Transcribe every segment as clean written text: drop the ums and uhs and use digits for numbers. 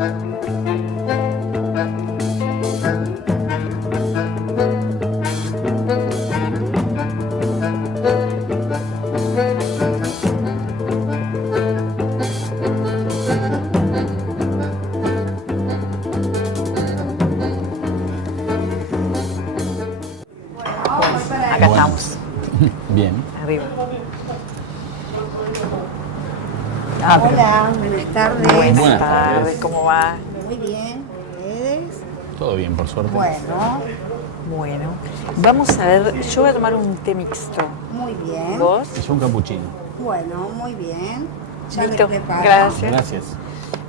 Acá estamos. Bien. Arriba. Hola, buenas tardes. Buenas Buenas tardes. tardes. ¿Cómo va? Muy bien, ¿ustedes? Todo bien, por suerte. Bueno, Bueno, vamos a ver. Yo voy a tomar un té mixto. muy bien. ¿Vos? Es un capuchino. Bueno, muy bien. Ya me Listo. preparo. Gracias. Gracias.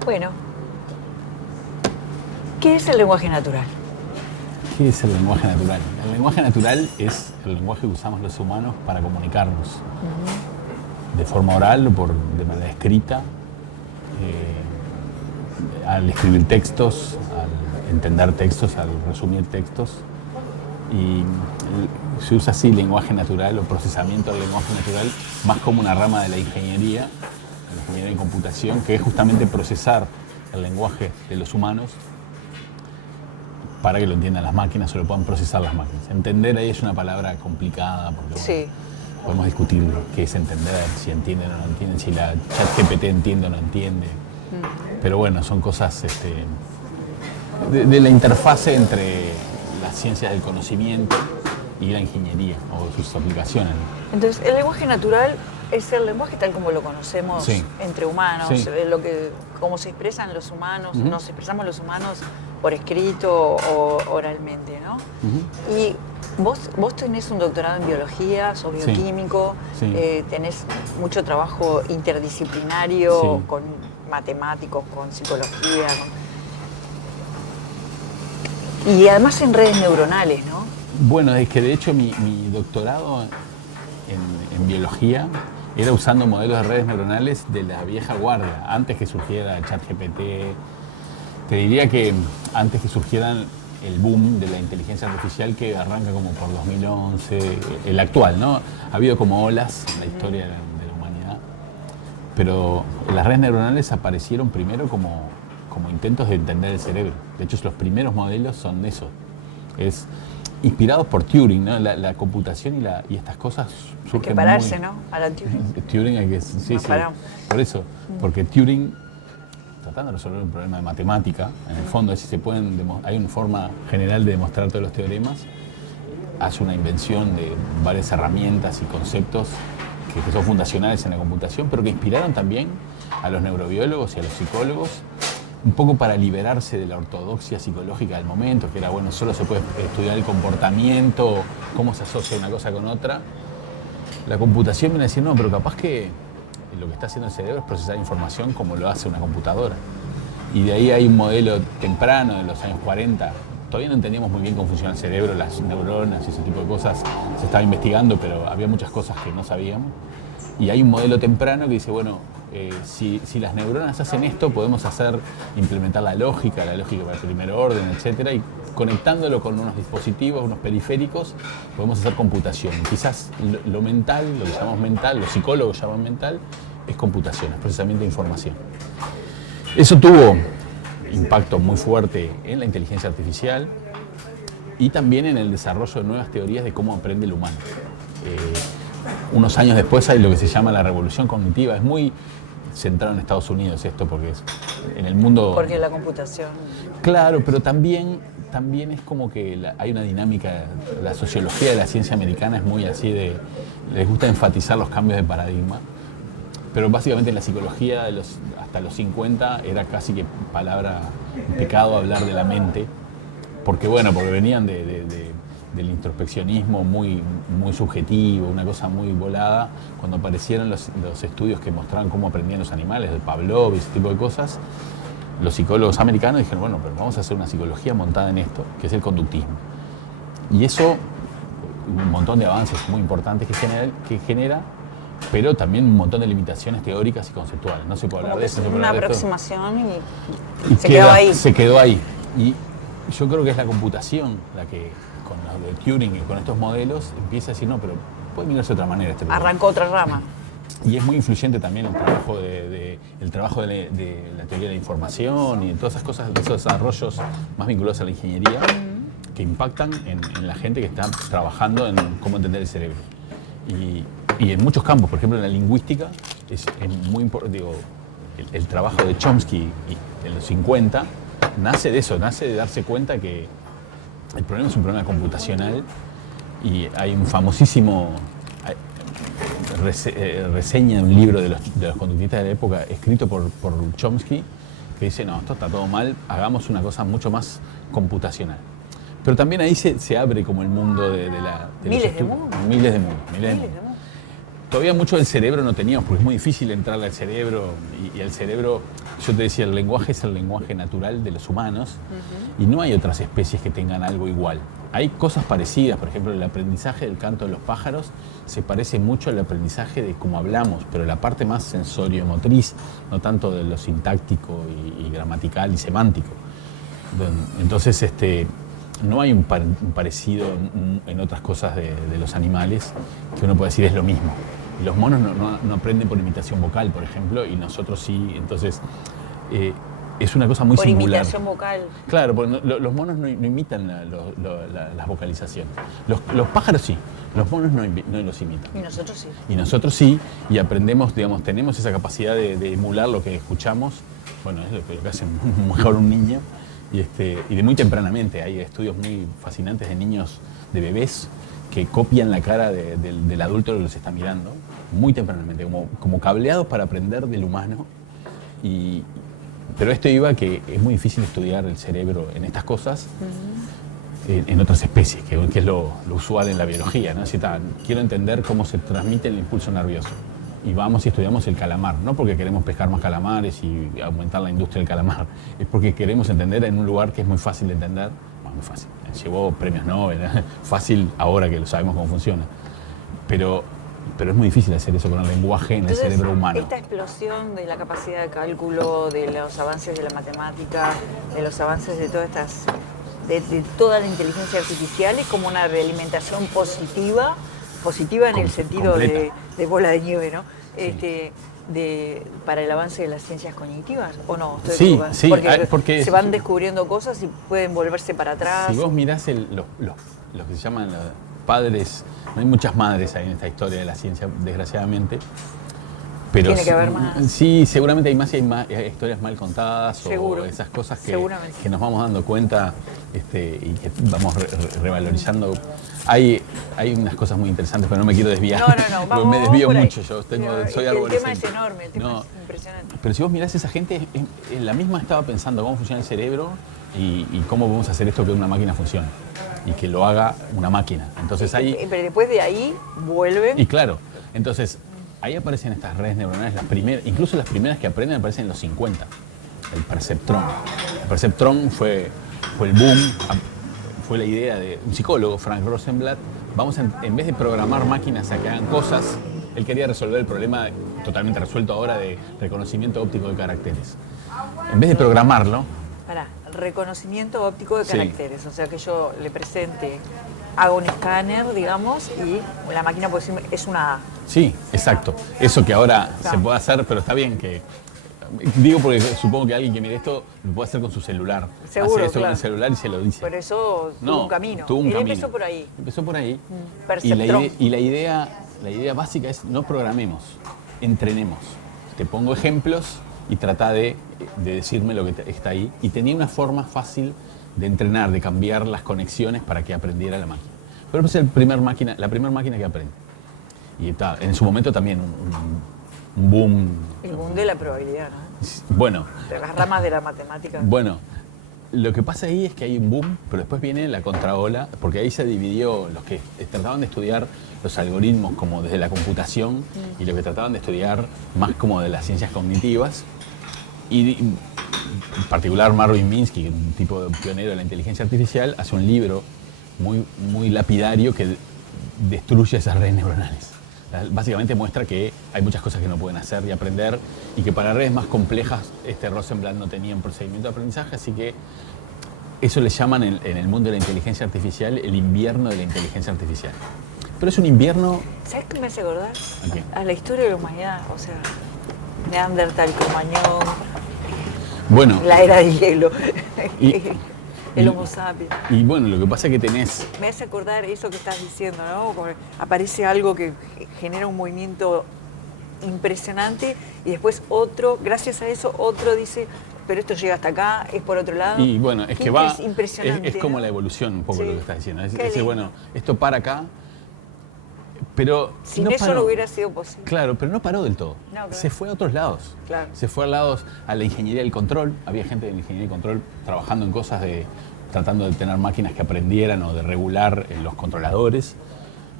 Bueno, ¿qué es el lenguaje natural? ¿Qué es el lenguaje natural? El lenguaje natural es el lenguaje que usamos los humanos para comunicarnos. De forma oral o de manera escrita, al escribir textos, al entender textos, al resumir textos. Y se usa así lenguaje natural o procesamiento del lenguaje natural más como una rama de la ingeniería de computación, que es justamente procesar el lenguaje de los humanos para que lo entiendan las máquinas o lo puedan procesar las máquinas. Entender ahí es una palabra complicada porque bueno, Sí. podemos discutir qué es entender, si entienden o no entienden, si la ChatGPT entiende o no entiende. Pero bueno, son cosas de la interfase entre las ciencias del conocimiento y la ingeniería o sus aplicaciones. Entonces, el lenguaje natural es el lenguaje tal como lo conocemos Sí. entre humanos, Sí. cómo se expresan los humanos, nos expresamos los humanos por escrito o oralmente, ¿no? Y vos tenés un doctorado en biología, sos Sí. bioquímico, Sí. tenés mucho trabajo interdisciplinario Sí. con matemáticos, con psicología, y además en redes neuronales, ¿no? Bueno, es que de hecho mi doctorado en biología era usando modelos de redes neuronales de la vieja guardia, antes que surgiera ChatGPT. Te diría que antes que surgieran el boom de la inteligencia artificial que arranca como por 2011, el actual, ¿no? Ha habido como olas en la historia de la humanidad, pero las redes neuronales aparecieron primero como intentos de entender el cerebro. De hecho, los primeros modelos son eso. Es inspirados por Turing, ¿no? La computación y estas cosas surgen Hay que pararse, muy... ¿no? A la Turing. Turing hay que... Sí, Nos sí. paramos. Por eso, porque Turing, tratando de resolver un problema de matemática, en el fondo es si se pueden hay una forma general de demostrar todos los teoremas, hace una invención de varias herramientas y conceptos que son fundacionales en la computación, pero que inspiraron también a los neurobiólogos y a los psicólogos, un poco para liberarse de la ortodoxia psicológica del momento, que era, bueno, solo se puede estudiar el comportamiento, cómo se asocia una cosa con otra. La computación viene a decir, no, pero capaz que lo que está haciendo el cerebro es procesar información como lo hace una computadora. Y de ahí hay un modelo temprano de los años 40. Todavía no entendíamos muy bien cómo funciona el cerebro, las neuronas y ese tipo de cosas. Se estaba investigando, pero había muchas cosas que no sabíamos. Y hay un modelo temprano que dice, bueno, si las neuronas hacen esto, podemos implementar la lógica para el primer orden, etcétera, y conectándolo con unos dispositivos, unos periféricos, podemos hacer computación. Quizás lo mental, lo que llamamos mental, los psicólogos llaman mental, es computación, es procesamiento de información. Eso tuvo impacto muy fuerte en la inteligencia artificial y también en el desarrollo de nuevas teorías de cómo aprende el humano. Unos años después hay lo que se llama la revolución cognitiva. Es muy centrado en Estados Unidos esto, porque en el mundo... Porque la computación... Claro, pero también es como que hay una dinámica. La sociología de la ciencia americana es muy así les gusta enfatizar los cambios de paradigma. Pero básicamente en la psicología hasta los 50 era casi que pecado hablar de la mente, porque venían del introspeccionismo muy subjetivo, una cosa muy volada. Cuando aparecieron los estudios que mostraban cómo aprendían los animales, de Pavlov y ese tipo de cosas, los psicólogos americanos dijeron, bueno, pero vamos a hacer una psicología montada en esto, que es el conductismo. Y eso, un montón de avances muy importantes que genera, pero también un montón de limitaciones teóricas y conceptuales. No se puede hablar de eso. Una aproximación y se quedó ahí. Y yo creo que es la computación la que, con lo de Turing y con estos modelos, empieza a decir, no, pero puede mirarse de otra manera este problema. Arrancó otra rama. Y es muy influyente también el trabajo de la teoría de la información y de todas esas cosas, de esos desarrollos más vinculados a la ingeniería que impactan en la gente que está trabajando en cómo entender el cerebro. Y en muchos campos, por ejemplo en la lingüística, es muy importante, el trabajo de Chomsky en los 50 nace de eso, nace de darse cuenta que el problema es un problema computacional y hay un famosísimo reseña de un libro de los conductistas de la época escrito por Chomsky que dice, no, esto está todo mal, hagamos una cosa mucho más computacional. Pero también ahí se abre como el mundo de miles de mundos. Miles de mundos. Todavía mucho del cerebro no teníamos, porque es muy difícil entrarle al cerebro. Y el cerebro, yo te decía, el lenguaje es el lenguaje natural de los humanos y no hay otras especies que tengan algo igual. Hay cosas parecidas, por ejemplo, el aprendizaje del canto de los pájaros se parece mucho al aprendizaje de cómo hablamos, pero la parte más sensorio-motriz, no tanto de lo sintáctico y gramatical y semántico. Entonces, no hay un parecido en otras cosas de los animales que uno puede decir es lo mismo. Y los monos no aprenden por imitación vocal, por ejemplo, y nosotros sí. Entonces, es una cosa muy por singular. Por imitación vocal. Claro, porque los monos no imitan las vocalizaciones. Los pájaros sí, los monos no los imitan. Y nosotros sí. Y nosotros sí, y aprendemos, digamos, tenemos esa capacidad de emular lo que escuchamos. Bueno, es lo que hace mejor un niño. Y de muy tempranamente, hay estudios muy fascinantes de niños, de bebés, que copian la cara del adulto que los está mirando, muy tempranamente, como cableados para aprender del humano. Pero esto iba a que es muy difícil estudiar el cerebro en estas cosas, en otras especies, que es lo usual en la biología, ¿no? Quiero entender cómo se transmite el impulso nervioso. Y vamos y estudiamos el calamar, no porque queremos pescar más calamares y aumentar la industria del calamar, es porque queremos entender en un lugar que es muy fácil de entender, muy fácil, llevó premios Nobel, fácil ahora que lo sabemos cómo funciona, pero es muy difícil hacer eso con el lenguaje en el cerebro humano. Esta explosión de la capacidad de cálculo, de los avances de la matemática, de los avances de todas estas, de toda la inteligencia artificial es como una realimentación positiva en el sentido de bola de nieve, ¿no? Sí. Para el avance de las ciencias cognitivas, ¿o no? Sí, porque se van descubriendo cosas y pueden volverse para atrás. Si vos mirás los que se llaman padres, no hay muchas madres ahí en esta historia de la ciencia, desgraciadamente. Pero tiene que haber más. Sí, seguramente hay más y hay más historias mal contadas. Seguro. O esas cosas que nos vamos dando cuenta y que vamos revalorizando. Hay unas cosas muy interesantes, pero no me quiero desviar. No, vamos, me desvío mucho, soy arborescente. El tema es enorme, el tema es impresionante. Pero si vos mirás, esa gente, la misma estaba pensando cómo funciona el cerebro y cómo vamos a hacer esto que una máquina funcione y que lo haga una máquina. Entonces pero después de ahí vuelven. Y claro, entonces ahí aparecen estas redes neuronales, incluso las primeras que aprenden aparecen en los 50. El perceptrón. El perceptrón fue el boom, fue la idea de un psicólogo, Frank Rosenblatt. En vez de programar máquinas a que hagan cosas, él quería resolver el problema totalmente resuelto ahora de reconocimiento óptico de caracteres. En vez de programarlo... reconocimiento óptico de caracteres, o sea que yo le presente, hago un escáner, digamos, y la máquina puede decir, es una A. Sí, exacto. Eso que ahora se puede hacer, pero está bien que... Digo porque supongo que alguien que mire esto lo puede hacer con su celular. Seguro, hace esto con el celular y se lo dice. Por eso tuvo un camino. Empezó por ahí. Empezó por ahí. Perceptrón. Y la idea básica es no programemos, entrenemos. Te pongo ejemplos y trata de decirme lo que está ahí. Y tenía una forma fácil de entrenar, de cambiar las conexiones para que aprendiera la máquina. Pero es la primera máquina que aprende. Y en su momento también un boom. El boom de la probabilidad, ¿no? Bueno. De las ramas de la matemática. Bueno, lo que pasa ahí es que hay un boom, pero después viene la contraola, porque ahí se dividió los que trataban de estudiar los algoritmos como desde la computación y los que trataban de estudiar más como de las ciencias cognitivas. Y en particular Marvin Minsky, un tipo pionero de la inteligencia artificial, hace un libro muy, muy lapidario que destruye esas redes neuronales. Básicamente muestra que hay muchas cosas que no pueden hacer y aprender y que para redes más complejas Rosenblatt no tenía un procedimiento de aprendizaje, así que eso le llaman en el mundo de la inteligencia artificial el invierno de la inteligencia artificial. Pero es un invierno... ¿Sabes qué me hace acordar? ¿A qué? A la historia de la humanidad, o sea, Neandertal, Cromañón, Bueno, la era del hielo, Y- el y- Homo sapiens. y bueno, lo que pasa es que tenés... Me hace acordar eso que estás diciendo, ¿no? Como aparece algo que genera un movimiento impresionante y después otro, gracias a eso, otro dice, pero esto llega hasta acá, es por otro lado. Y bueno, es Qué que va... impresionante, Es como ¿no? la evolución un poco Sí. lo que estás diciendo. Es Qué decir, lindo. bueno, esto para acá, pero... Sin no eso paró. no hubiera sido posible. Claro, pero no paró del todo. No, claro. Se fue a otros lados. Claro. Se fue a lados a la ingeniería del control. Había gente de la ingeniería del control trabajando en cosas de... tratando de tener máquinas que aprendieran o de regular los controladores.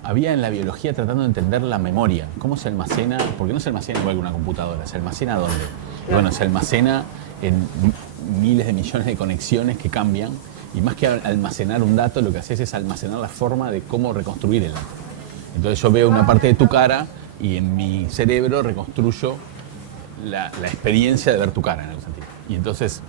Había en la biología tratando de entender la memoria. ¿Cómo se almacena? Porque no se almacena igual que una computadora. ¿Se almacena dónde? Y bueno, se almacena en miles de millones de conexiones que cambian. Y más que almacenar un dato, lo que haces es almacenar la forma de cómo reconstruir el dato. Entonces yo veo una parte de tu cara y en mi cerebro reconstruyo la experiencia de ver tu cara en algún sentido. Y entonces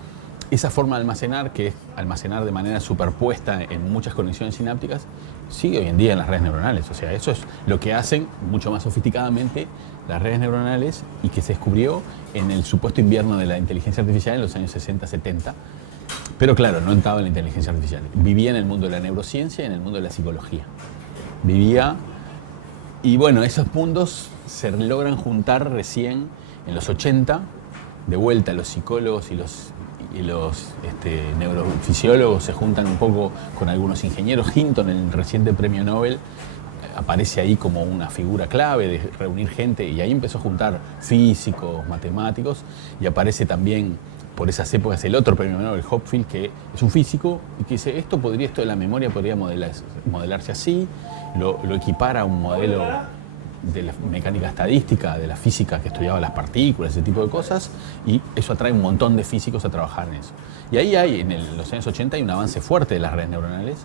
esa forma de almacenar, que es almacenar de manera superpuesta en muchas conexiones sinápticas, sigue hoy en día en las redes neuronales. O sea, eso es lo que hacen mucho más sofisticadamente las redes neuronales y que se descubrió en el supuesto invierno de la inteligencia artificial en los años 60, 70. Pero claro, no entraba en la inteligencia artificial. Vivía en el mundo de la neurociencia y en el mundo de la psicología. Vivía... Y bueno, esos mundos se logran juntar recién en los 80, de vuelta los psicólogos y los neurofisiólogos se juntan un poco con algunos ingenieros. Hinton, el reciente premio Nobel, aparece ahí como una figura clave de reunir gente y ahí empezó a juntar físicos, matemáticos y aparece también por esas épocas el otro premio Nobel, Hopfield, que es un físico y que dice esto de la memoria podría modelarse así, lo equipara a un modelo de la mecánica estadística, de la física que estudiaba las partículas, ese tipo de cosas, y eso atrae un montón de físicos a trabajar en eso. Y ahí hay, en los años 80, hay un avance fuerte de las redes neuronales,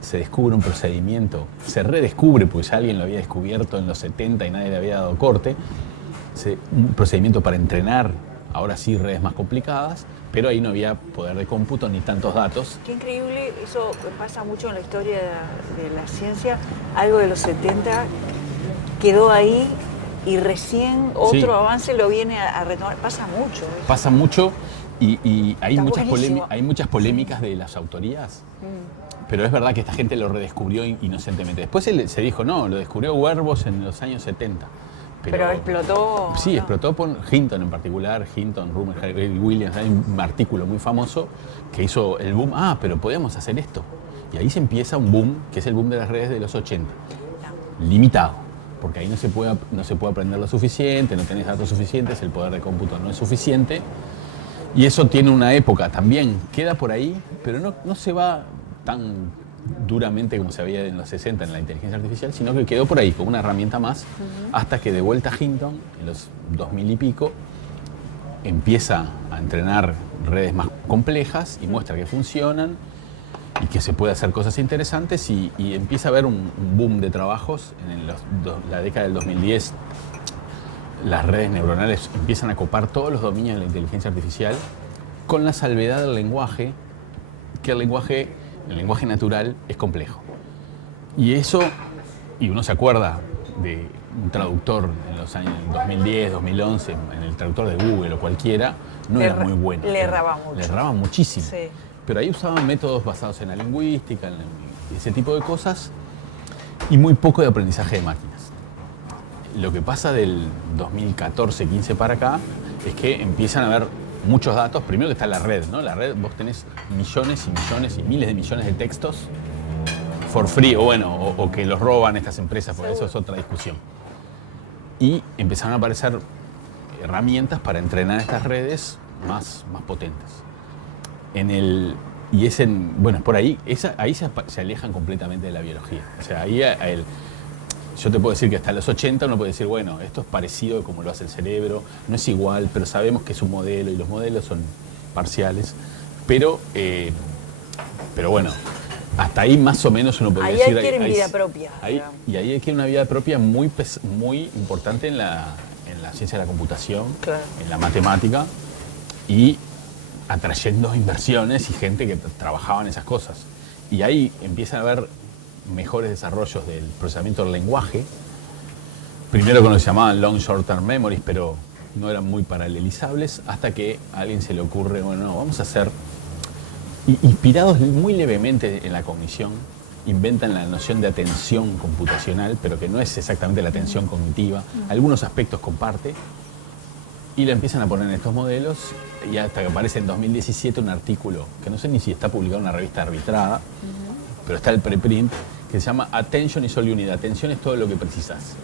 se descubre un procedimiento, se redescubre, porque ya alguien lo había descubierto en los 70 y nadie le había dado corte, un procedimiento para entrenar, ahora sí, redes más complicadas, pero ahí no había poder de cómputo ni tantos datos. Qué increíble, eso pasa mucho en la historia de la ciencia, algo de los 70 quedó ahí y recién otro Sí. avance lo viene a retomar. Pasa mucho. Pasa mucho y hay, Está muchas buenísimo. hay muchas polémicas de las autorías, pero es verdad que esta gente lo redescubrió inocentemente. Después se dijo, no, lo descubrió Werbos en los años 70. Pero explotó. Sí, ¿no? explotó por Hinton en particular, Rumer, Williams. Hay un artículo muy famoso que hizo el boom. Ah, pero podíamos hacer esto. Y ahí se empieza un boom, que es el boom de las redes de los 80. Limitado, porque ahí no se puede aprender lo suficiente, no tenés datos suficientes, el poder de cómputo no es suficiente. Y eso tiene una época también, queda por ahí, pero no se va tan duramente como se había en los 60 en la inteligencia artificial, sino que quedó por ahí como una herramienta más, hasta que de vuelta Hinton, en los 2000 y pico, empieza a entrenar redes más complejas y muestra que funcionan y que se puede hacer cosas interesantes y empieza a haber un boom de trabajos. En la década del 2010 las redes neuronales empiezan a copar todos los dominios de la inteligencia artificial con la salvedad del lenguaje, que el lenguaje natural es complejo. Y uno se acuerda de un traductor en los años 2010, 2011, en el traductor de Google o cualquiera, no era muy bueno. Le erraba mucho. Le erraba muchísimo. Sí. Pero ahí usaban métodos basados en la lingüística, en ese tipo de cosas, y muy poco de aprendizaje de máquinas. Lo que pasa del 2014-15 para acá es que empiezan a haber muchos datos. Primero que está la red, ¿no? La red, vos tenés millones y millones y miles de millones de textos for free, o que los roban estas empresas, porque eso es otra discusión. Y empezaron a aparecer herramientas para entrenar estas redes más potentes. Es por ahí, ahí se alejan completamente de la biología. O sea, ahí yo te puedo decir que hasta los 80 uno puede decir, bueno, esto es parecido a como lo hace el cerebro, no es igual, pero sabemos que es un modelo y los modelos son parciales. Pero bueno, hasta ahí más o menos uno podría decir... Ahí adquieren vida propia. Y ahí adquiere una vida propia muy importante en la ciencia de la computación, Claro. en la matemática, y atrayendo inversiones y gente que trabajaba en esas cosas. Y ahí empiezan a haber mejores desarrollos del procesamiento del lenguaje. Primero con lo que se llamaban long short-term memories, pero no eran muy paralelizables, hasta que a alguien se le ocurre, bueno, no, vamos a hacer, inspirados muy levemente en la cognición, inventan la noción de atención computacional, pero que no es exactamente la atención cognitiva, algunos aspectos comparte, y lo empiezan a poner en estos modelos, y hasta que aparece en 2017 un artículo, que no sé ni si está publicado en una revista arbitrada, pero está el preprint, que se llama Attention is all you need. Atención es todo lo que precisas.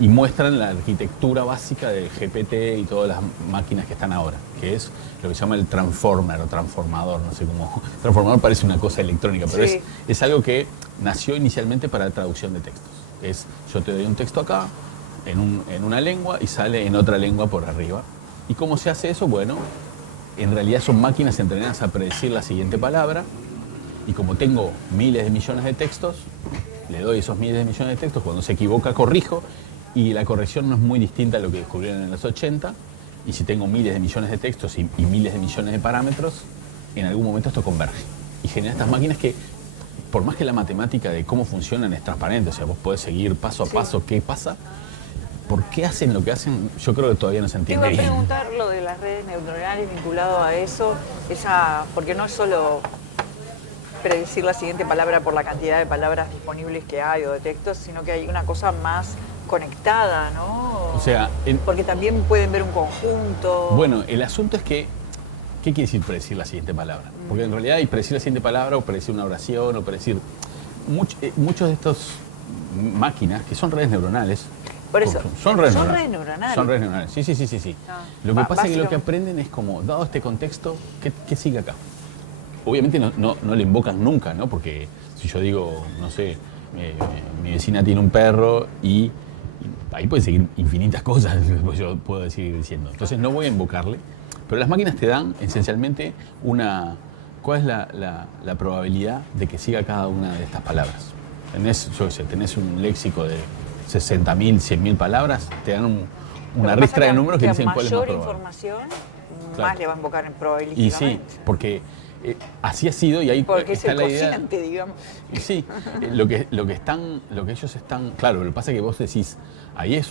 Y muestran la arquitectura básica del GPT y todas las máquinas que están ahora, que es lo que se llama el transformer o transformador, no sé cómo. Transformador parece una cosa electrónica, pero sí, es algo que nació inicialmente para la traducción de textos. Es, yo te doy un texto acá, en una lengua, y sale en otra lengua por arriba. ¿Y cómo se hace eso? Bueno, en realidad son máquinas entrenadas a predecir la siguiente palabra, y como tengo miles de millones de textos, le doy esos miles de millones de textos, cuando se equivoca corrijo, y la corrección no es muy distinta a lo que descubrieron en los 80, y si tengo miles de millones de textos y miles de millones de parámetros, en algún momento esto converge y genera estas máquinas que, por más que la matemática de cómo funcionan es transparente, o sea, vos podés seguir paso a paso qué pasa, por qué hacen lo que hacen, yo creo que todavía no se entiende bien. Te iba a preguntar lo de las redes neuronales vinculado a eso, porque no es solo predecir la siguiente palabra por la cantidad de palabras disponibles que hay o de textos, sino que hay una cosa más conectada, ¿no? O sea, porque también pueden ver un conjunto. Bueno, el asunto es que, ¿qué quiere decir predecir la siguiente palabra? Porque en realidad hay predecir la siguiente palabra, o predecir una oración, o predecir muchos de estos máquinas que son redes neuronales. Por eso, son redes neuronales. Son redes neuronales, sí. Ah, Lo que pasa es que lo que aprenden es como, dado este contexto, ¿qué sigue acá? Obviamente no le invocan nunca, ¿no? Porque si yo digo, no sé, mi vecina tiene un perro y ahí pueden seguir infinitas cosas, yo puedo seguir diciendo. Entonces no voy a invocarle, pero las máquinas te dan esencialmente ¿cuál es la probabilidad de que siga cada una de estas palabras? Tenés un léxico de 60.000, 100.000 palabras, te dan una ristra de números que dicen cuál es más probable. Mayor información, Claro. más le va a invocar probabilísticamente. Y sí, porque así ha sido y ahí porque es está el la idea. cociente, digamos. Y sí, lo que ellos están, claro, lo que pasa es que vos decís, ahí es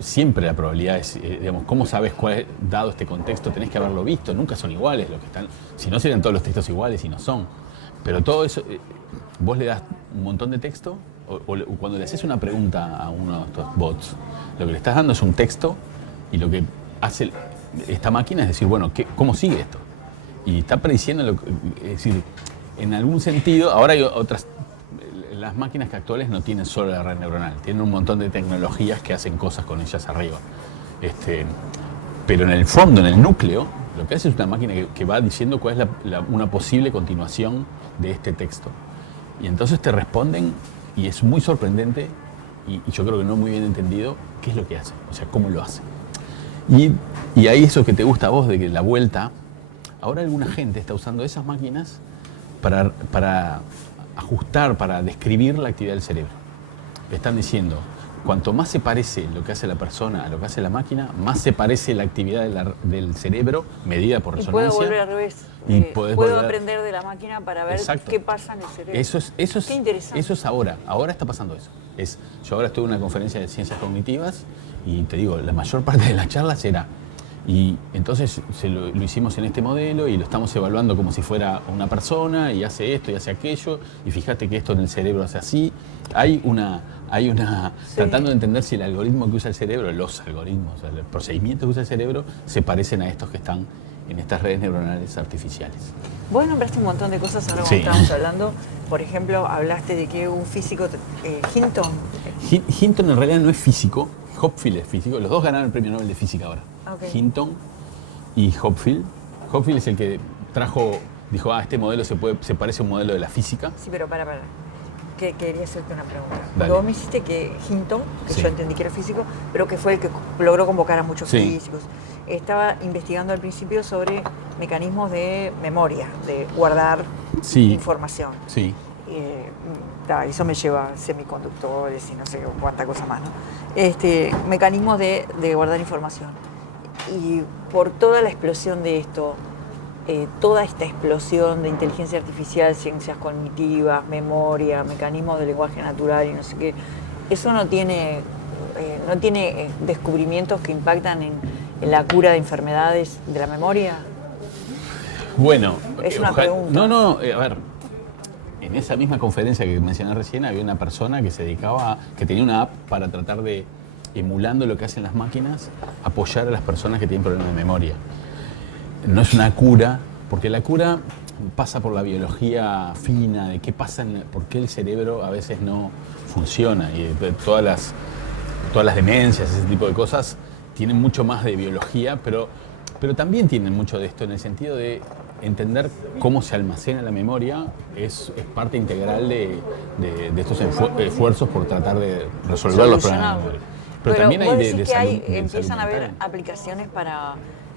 siempre la probabilidad es, digamos, ¿cómo sabes cuál es, dado este contexto? Tenés que haberlo visto, nunca son iguales los que están, si no serían todos los textos iguales y no son. Pero todo eso, vos le das un montón de texto, o cuando le haces una pregunta a uno de estos bots, lo que le estás dando es un texto y lo que hace esta máquina es decir, bueno, ¿cómo sigue esto? Y está prediciendo, es decir, en algún sentido, ahora hay otras, las máquinas que actuales no tienen solo la red neuronal, tienen un montón de tecnologías que hacen cosas con ellas arriba. Pero en el fondo, en el núcleo, lo que hace es una máquina que va diciendo cuál es una posible continuación de este texto. Y entonces te responden, y es muy sorprendente, y yo creo que no muy bien entendido, qué es lo que hace, o sea, cómo lo hace. Y ahí eso que te gusta a vos, de que la vuelta, ahora alguna gente está usando esas máquinas para ajustar, para describir la actividad del cerebro. Están diciendo, cuanto más se parece lo que hace la persona a lo que hace la máquina, más se parece la actividad del cerebro medida por resonancia. Y puedo volver al revés. Puedo aprender de la máquina para ver qué pasa en el cerebro. Qué interesante. Eso es ahora está pasando eso. Yo ahora estuve en una conferencia de ciencias cognitivas y te digo, la mayor parte de las charlas era, y entonces lo hicimos en este modelo y lo estamos evaluando como si fuera una persona y hace esto y hace aquello, y fíjate que esto en el cerebro hace así. Hay una sí. Tratando de entender si el algoritmo que usa el cerebro, los algoritmos, los procedimientos que usa el cerebro se parecen a estos que están en estas redes neuronales artificiales. Vos nombraste un montón de cosas ahora cuando estábamos hablando. Por ejemplo, hablaste de que un físico, Hinton. Hinton en realidad no es físico, Hopfield es físico. Los dos ganaron el premio Nobel de Física ahora. Okay. Hinton y Hopfield. Hopfield es el que dijo, este modelo se parece a un modelo de la física. Sí, pero para. Quería hacerte una pregunta. Dale. Porque vos me hiciste que Hinton, que Sí. yo entendí que era físico, pero que fue el que logró convocar a muchos Sí. físicos. Estaba investigando al principio sobre mecanismos de memoria, de guardar información. Sí. Eso me lleva a semiconductores y no sé cuánta cosa más, ¿no? Mecanismos de guardar información. Y por toda la explosión de esto, toda esta explosión de inteligencia artificial, ciencias cognitivas, memoria, mecanismos de lenguaje natural y no sé qué, eso no tiene descubrimientos que impactan en la cura de enfermedades de la memoria? Bueno, es una pregunta. A ver, en esa misma conferencia que mencioné recién había una persona que se dedicaba, que tenía una app para tratar de, emulando lo que hacen las máquinas, apoyar a las personas que tienen problemas de memoria. No es una cura, porque la cura pasa por la biología fina, de qué pasa, por qué el cerebro a veces no funciona, y todas las demencias, ese tipo de cosas, tienen mucho más de biología, pero también tienen mucho de esto en el sentido de entender cómo se almacena la memoria, es parte integral de estos esfuerzos por tratar de resolver los problemas de memoria. Pero también hay de salud. Empiezan a haber aplicaciones para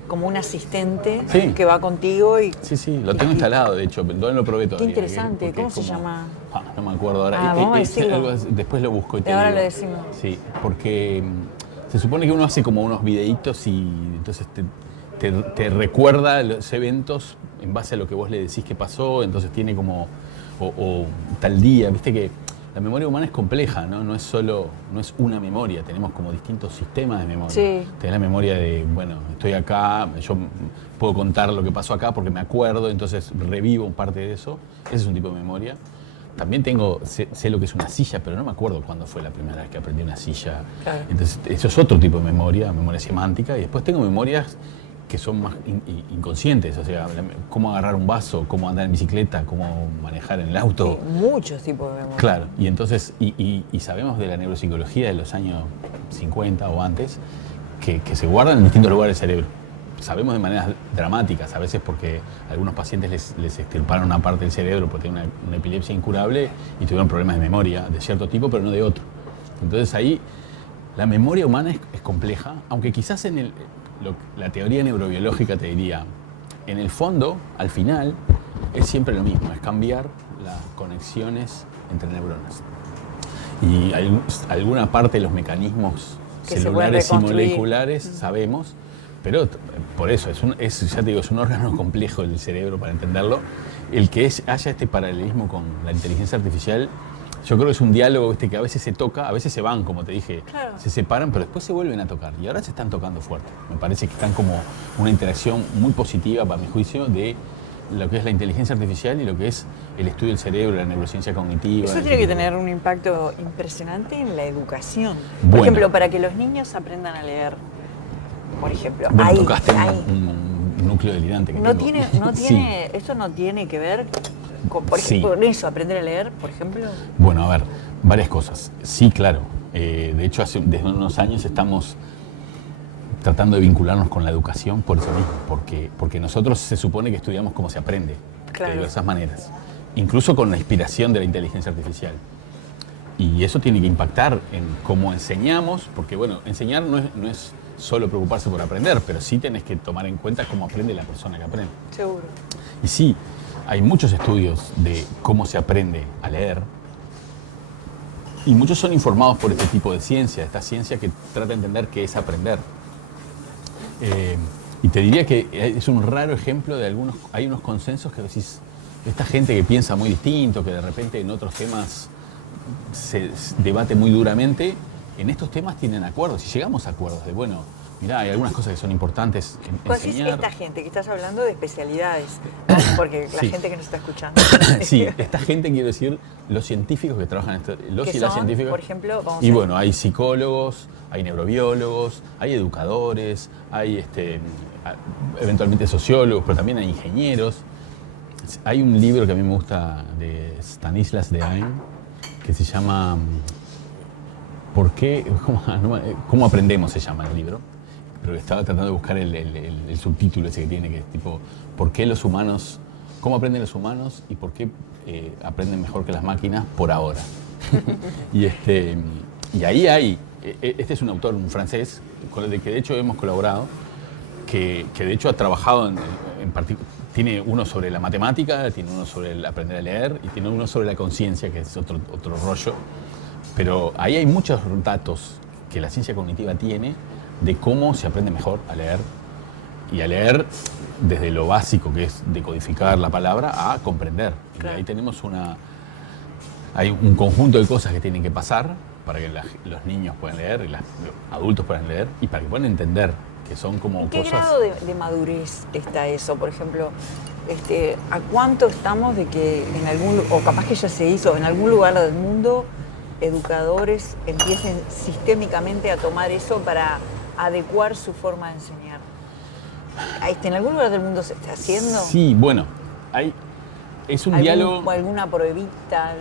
como un asistente sí, que va contigo y... Sí, lo tengo instalado, de hecho, no lo probé todavía. Qué interesante, ¿cómo se llama? No me acuerdo ahora. Vamos a decirlo. Después lo busco y te ahora digo. lo decimos. Sí, porque se supone que uno hace como unos videitos y entonces te recuerda los eventos en base a lo que vos le decís que pasó, entonces tiene como, o tal día, viste que la memoria humana es compleja, ¿no? No es una memoria, tenemos como distintos sistemas de memoria. Sí. Tenés la memoria de, bueno, estoy acá, yo puedo contar lo que pasó acá porque me acuerdo, entonces revivo parte de eso, ese es un tipo de memoria. También sé lo que es una silla, pero no me acuerdo cuándo fue la primera vez que aprendí una silla. Claro. Entonces, eso es otro tipo de memoria semántica, y después tengo memorias que son más inconscientes, o sea, cómo agarrar un vaso, cómo andar en bicicleta, cómo manejar en el auto. Sí, muchos tipos de memoria. Claro, y entonces, y sabemos de la neuropsicología de los años 50 o antes, que se guardan en distintos lugares del cerebro. Sabemos de maneras dramáticas, a veces porque a algunos pacientes les extirparon una parte del cerebro porque tienen una epilepsia incurable y tuvieron problemas de memoria de cierto tipo, pero no de otro. Entonces ahí la memoria humana es compleja, aunque quizás la teoría neurobiológica te diría, en el fondo, al final, es siempre lo mismo, es cambiar las conexiones entre neuronas. Y alguna parte de los mecanismos que celulares y moleculares sabemos, pero por eso, ya te digo, es un órgano complejo el cerebro para entenderlo. El que haya este paralelismo con la inteligencia artificial, yo creo que es un diálogo que a veces se toca, a veces se van, como te dije, claro, se separan, pero después se vuelven a tocar. Y ahora se están tocando fuerte. Me parece que están como una interacción muy positiva, para mi juicio, de lo que es la inteligencia artificial y lo que es el estudio del cerebro, la neurociencia cognitiva. Eso tiene que tener un impacto impresionante en la educación. Por Bueno, ejemplo, para que los niños aprendan a leer, por ejemplo. Bueno, tocaste un núcleo delirante que tengo. Sí. Esto no tiene que ver con eso, aprender a leer, por ejemplo. Bueno, a ver, varias cosas. Sí, claro. De hecho, desde unos años estamos tratando de vincularnos con la educación por eso mismo, porque nosotros se supone que estudiamos cómo se aprende, claro, de diversas maneras, incluso con la inspiración de la inteligencia artificial. Y eso tiene que impactar en cómo enseñamos, porque bueno, enseñar no es solo preocuparse por aprender, pero sí tenés que tomar en cuenta cómo aprende la persona que aprende. Seguro. Y sí, hay muchos estudios de cómo se aprende a leer, y muchos son informados por este tipo de ciencia, esta ciencia que trata de entender qué es aprender. Y te diría que es un raro ejemplo de hay unos consensos que decís, esta gente que piensa muy distinto, que de repente en otros temas se debate muy duramente, en estos temas tienen acuerdos, y llegamos a acuerdos de, bueno, mirá, hay algunas cosas que son importantes enseñar. Esta gente que estás hablando de especialidades, porque la gente que nos está escuchando. Sí, esta gente, quiero decir, los científicos que trabajan en esto, los y las científicas. Por ejemplo, bueno, hay psicólogos, hay neurobiólogos, hay educadores, hay eventualmente sociólogos, pero también hay ingenieros. Hay un libro que a mí me gusta de Stanislas Dehaene que se llama ¿Cómo aprendemos? Se llama el libro, pero estaba tratando de buscar el subtítulo ese que tiene, que es tipo ¿por qué los humanos, cómo aprenden los humanos y por qué aprenden mejor que las máquinas por ahora? y ahí hay, este es un autor, un francés, con el que de hecho hemos colaborado, que de hecho ha trabajado en particular. Tiene uno sobre la matemática, tiene uno sobre el aprender a leer y tiene uno sobre la conciencia, que es otro rollo. Pero ahí hay muchos datos que la ciencia cognitiva tiene de cómo se aprende mejor a leer y a leer desde lo básico, que es decodificar la palabra, a comprender. Claro. Y ahí tenemos hay un conjunto de cosas que tienen que pasar para que los niños puedan leer y los adultos puedan leer y para que puedan entender, que son como ¿En qué cosas... grado de madurez está eso? Por ejemplo, ¿a cuánto estamos de que o capaz que ya se hizo, en algún lugar del mundo, educadores empiecen sistémicamente a tomar eso para adecuar su forma de enseñar? ¿En algún lugar del mundo se está haciendo? Sí, bueno, es un diálogo... ¿Alguna pruebita?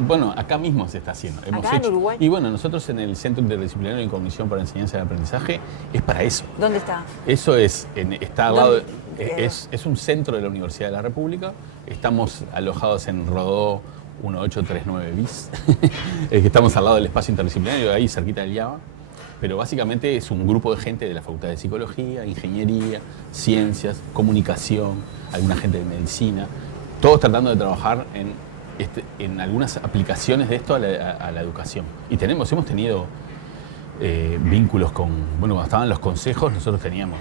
Bueno, acá mismo se está haciendo. ¿Acá en Uruguay? Y bueno, nosotros en el Centro Interdisciplinario de Comisión para Enseñanza y Aprendizaje es para eso. ¿Dónde está? Eso está al lado, es un centro de la Universidad de la República. Estamos alojados en Rodó 1839 bis, que estamos al lado del espacio interdisciplinario, ahí cerquita del IABA. Pero básicamente es un grupo de gente de la Facultad de Psicología, Ingeniería, Ciencias, Comunicación, alguna gente de Medicina, todos tratando de trabajar en algunas aplicaciones de esto a la educación. Y hemos tenido vínculos cuando estaban los consejos, nosotros teníamos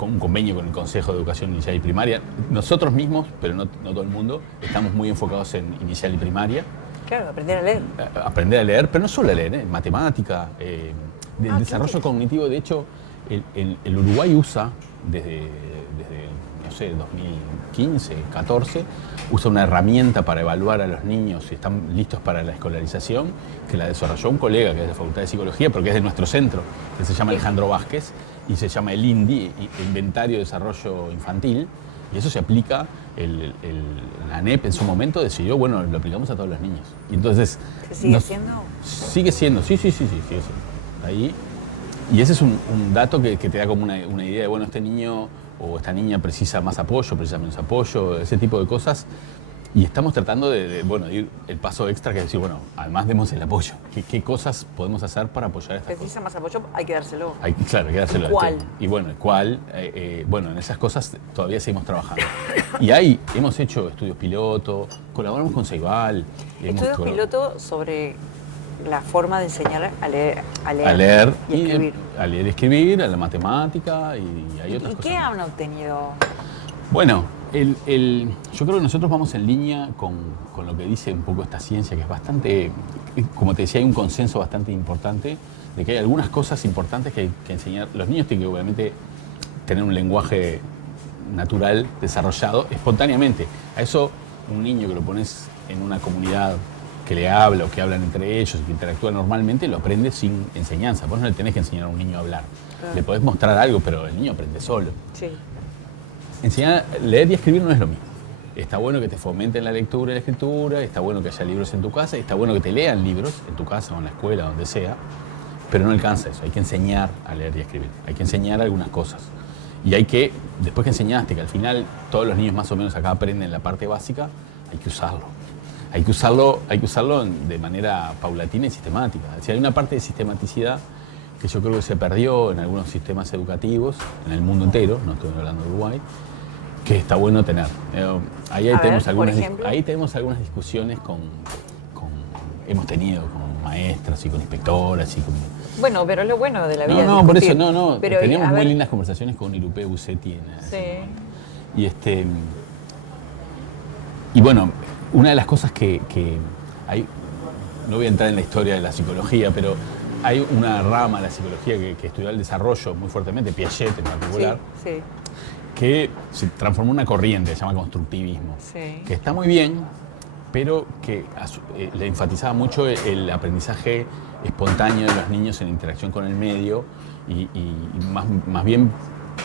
un convenio con el Consejo de Educación Inicial y Primaria. Nosotros mismos, pero no todo el mundo, estamos muy enfocados en inicial y primaria. Claro, aprender a leer. Aprender a leer, pero no solo a leer, matemática, del desarrollo cognitivo. De hecho, el Uruguay usa desde no sé, 2015, 14, usa una herramienta para evaluar a los niños si están listos para la escolarización, que la desarrolló un colega que es de la Facultad de Psicología, pero que es de nuestro centro, que se llama Alejandro Vázquez, y se llama el INDI, Inventario de Desarrollo Infantil, y eso se aplica, la ANEP en su momento decidió, bueno, lo aplicamos a todos los niños. Y entonces... ¿Se sigue siendo? Sigue siendo, sí, sigue siendo. Ahí. Y ese es un dato que te da como una idea de, bueno, este niño o esta niña precisa más apoyo, precisa menos apoyo, ese tipo de cosas. Y estamos tratando de ir el paso extra, que es decir, bueno, además demos el apoyo. ¿Qué cosas podemos hacer para apoyar a estas cosas? Precisa más apoyo, hay que dárselo. Claro, hay que dárselo. ¿Cuál? Y bueno, ¿cuál? Bueno, en esas cosas todavía seguimos trabajando. Y hemos hecho estudios piloto, colaboramos con Ceibal. Estudios piloto sobre la forma de enseñar a leer y escribir. A leer y escribir, a la matemática y hay otras cosas. ¿Y qué han obtenido? Bueno, yo creo que nosotros vamos en línea con lo que dice un poco esta ciencia, que es bastante, como te decía, hay un consenso bastante importante de que hay algunas cosas importantes que hay que enseñar. Los niños tienen que obviamente tener un lenguaje natural, desarrollado espontáneamente. A eso, un niño que lo pones en una comunidad que le habla o que hablan entre ellos, que interactúa normalmente, lo aprende sin enseñanza. Vos no le tenés que enseñar a un niño a hablar. Claro. Le podés mostrar algo, pero el niño aprende solo. Sí. Enseñar a leer y escribir no es lo mismo. Está bueno que te fomenten la lectura y la escritura, está bueno que haya libros en tu casa, está bueno que te lean libros en tu casa o en la escuela, donde sea, pero no alcanza eso. Hay que enseñar a leer y a escribir. Hay que enseñar algunas cosas. Y después que enseñaste, que al final todos los niños más o menos acá aprenden la parte básica, hay que usarlo. Hay que usarlo de manera paulatina y sistemática. Es decir, hay una parte de sistematicidad que yo creo que se perdió en algunos sistemas educativos, en el mundo entero, no estoy hablando de Uruguay, que está bueno tener. Ahí tenemos algunas discusiones hemos tenido con maestras y con inspectoras y con... Bueno, pero es lo bueno de la vida. No, por eso, pero teníamos muy ver... lindas conversaciones con Irupé Bucetti. Sí. Y bueno, una de las cosas que hay, no voy a entrar en la historia de la psicología, pero hay una rama de la psicología que estudió el desarrollo muy fuertemente, Piaget en particular, sí. Que se transformó en una corriente, se llama constructivismo, que está muy bien, pero que le enfatizaba mucho el aprendizaje espontáneo de los niños en interacción con el medio y más bien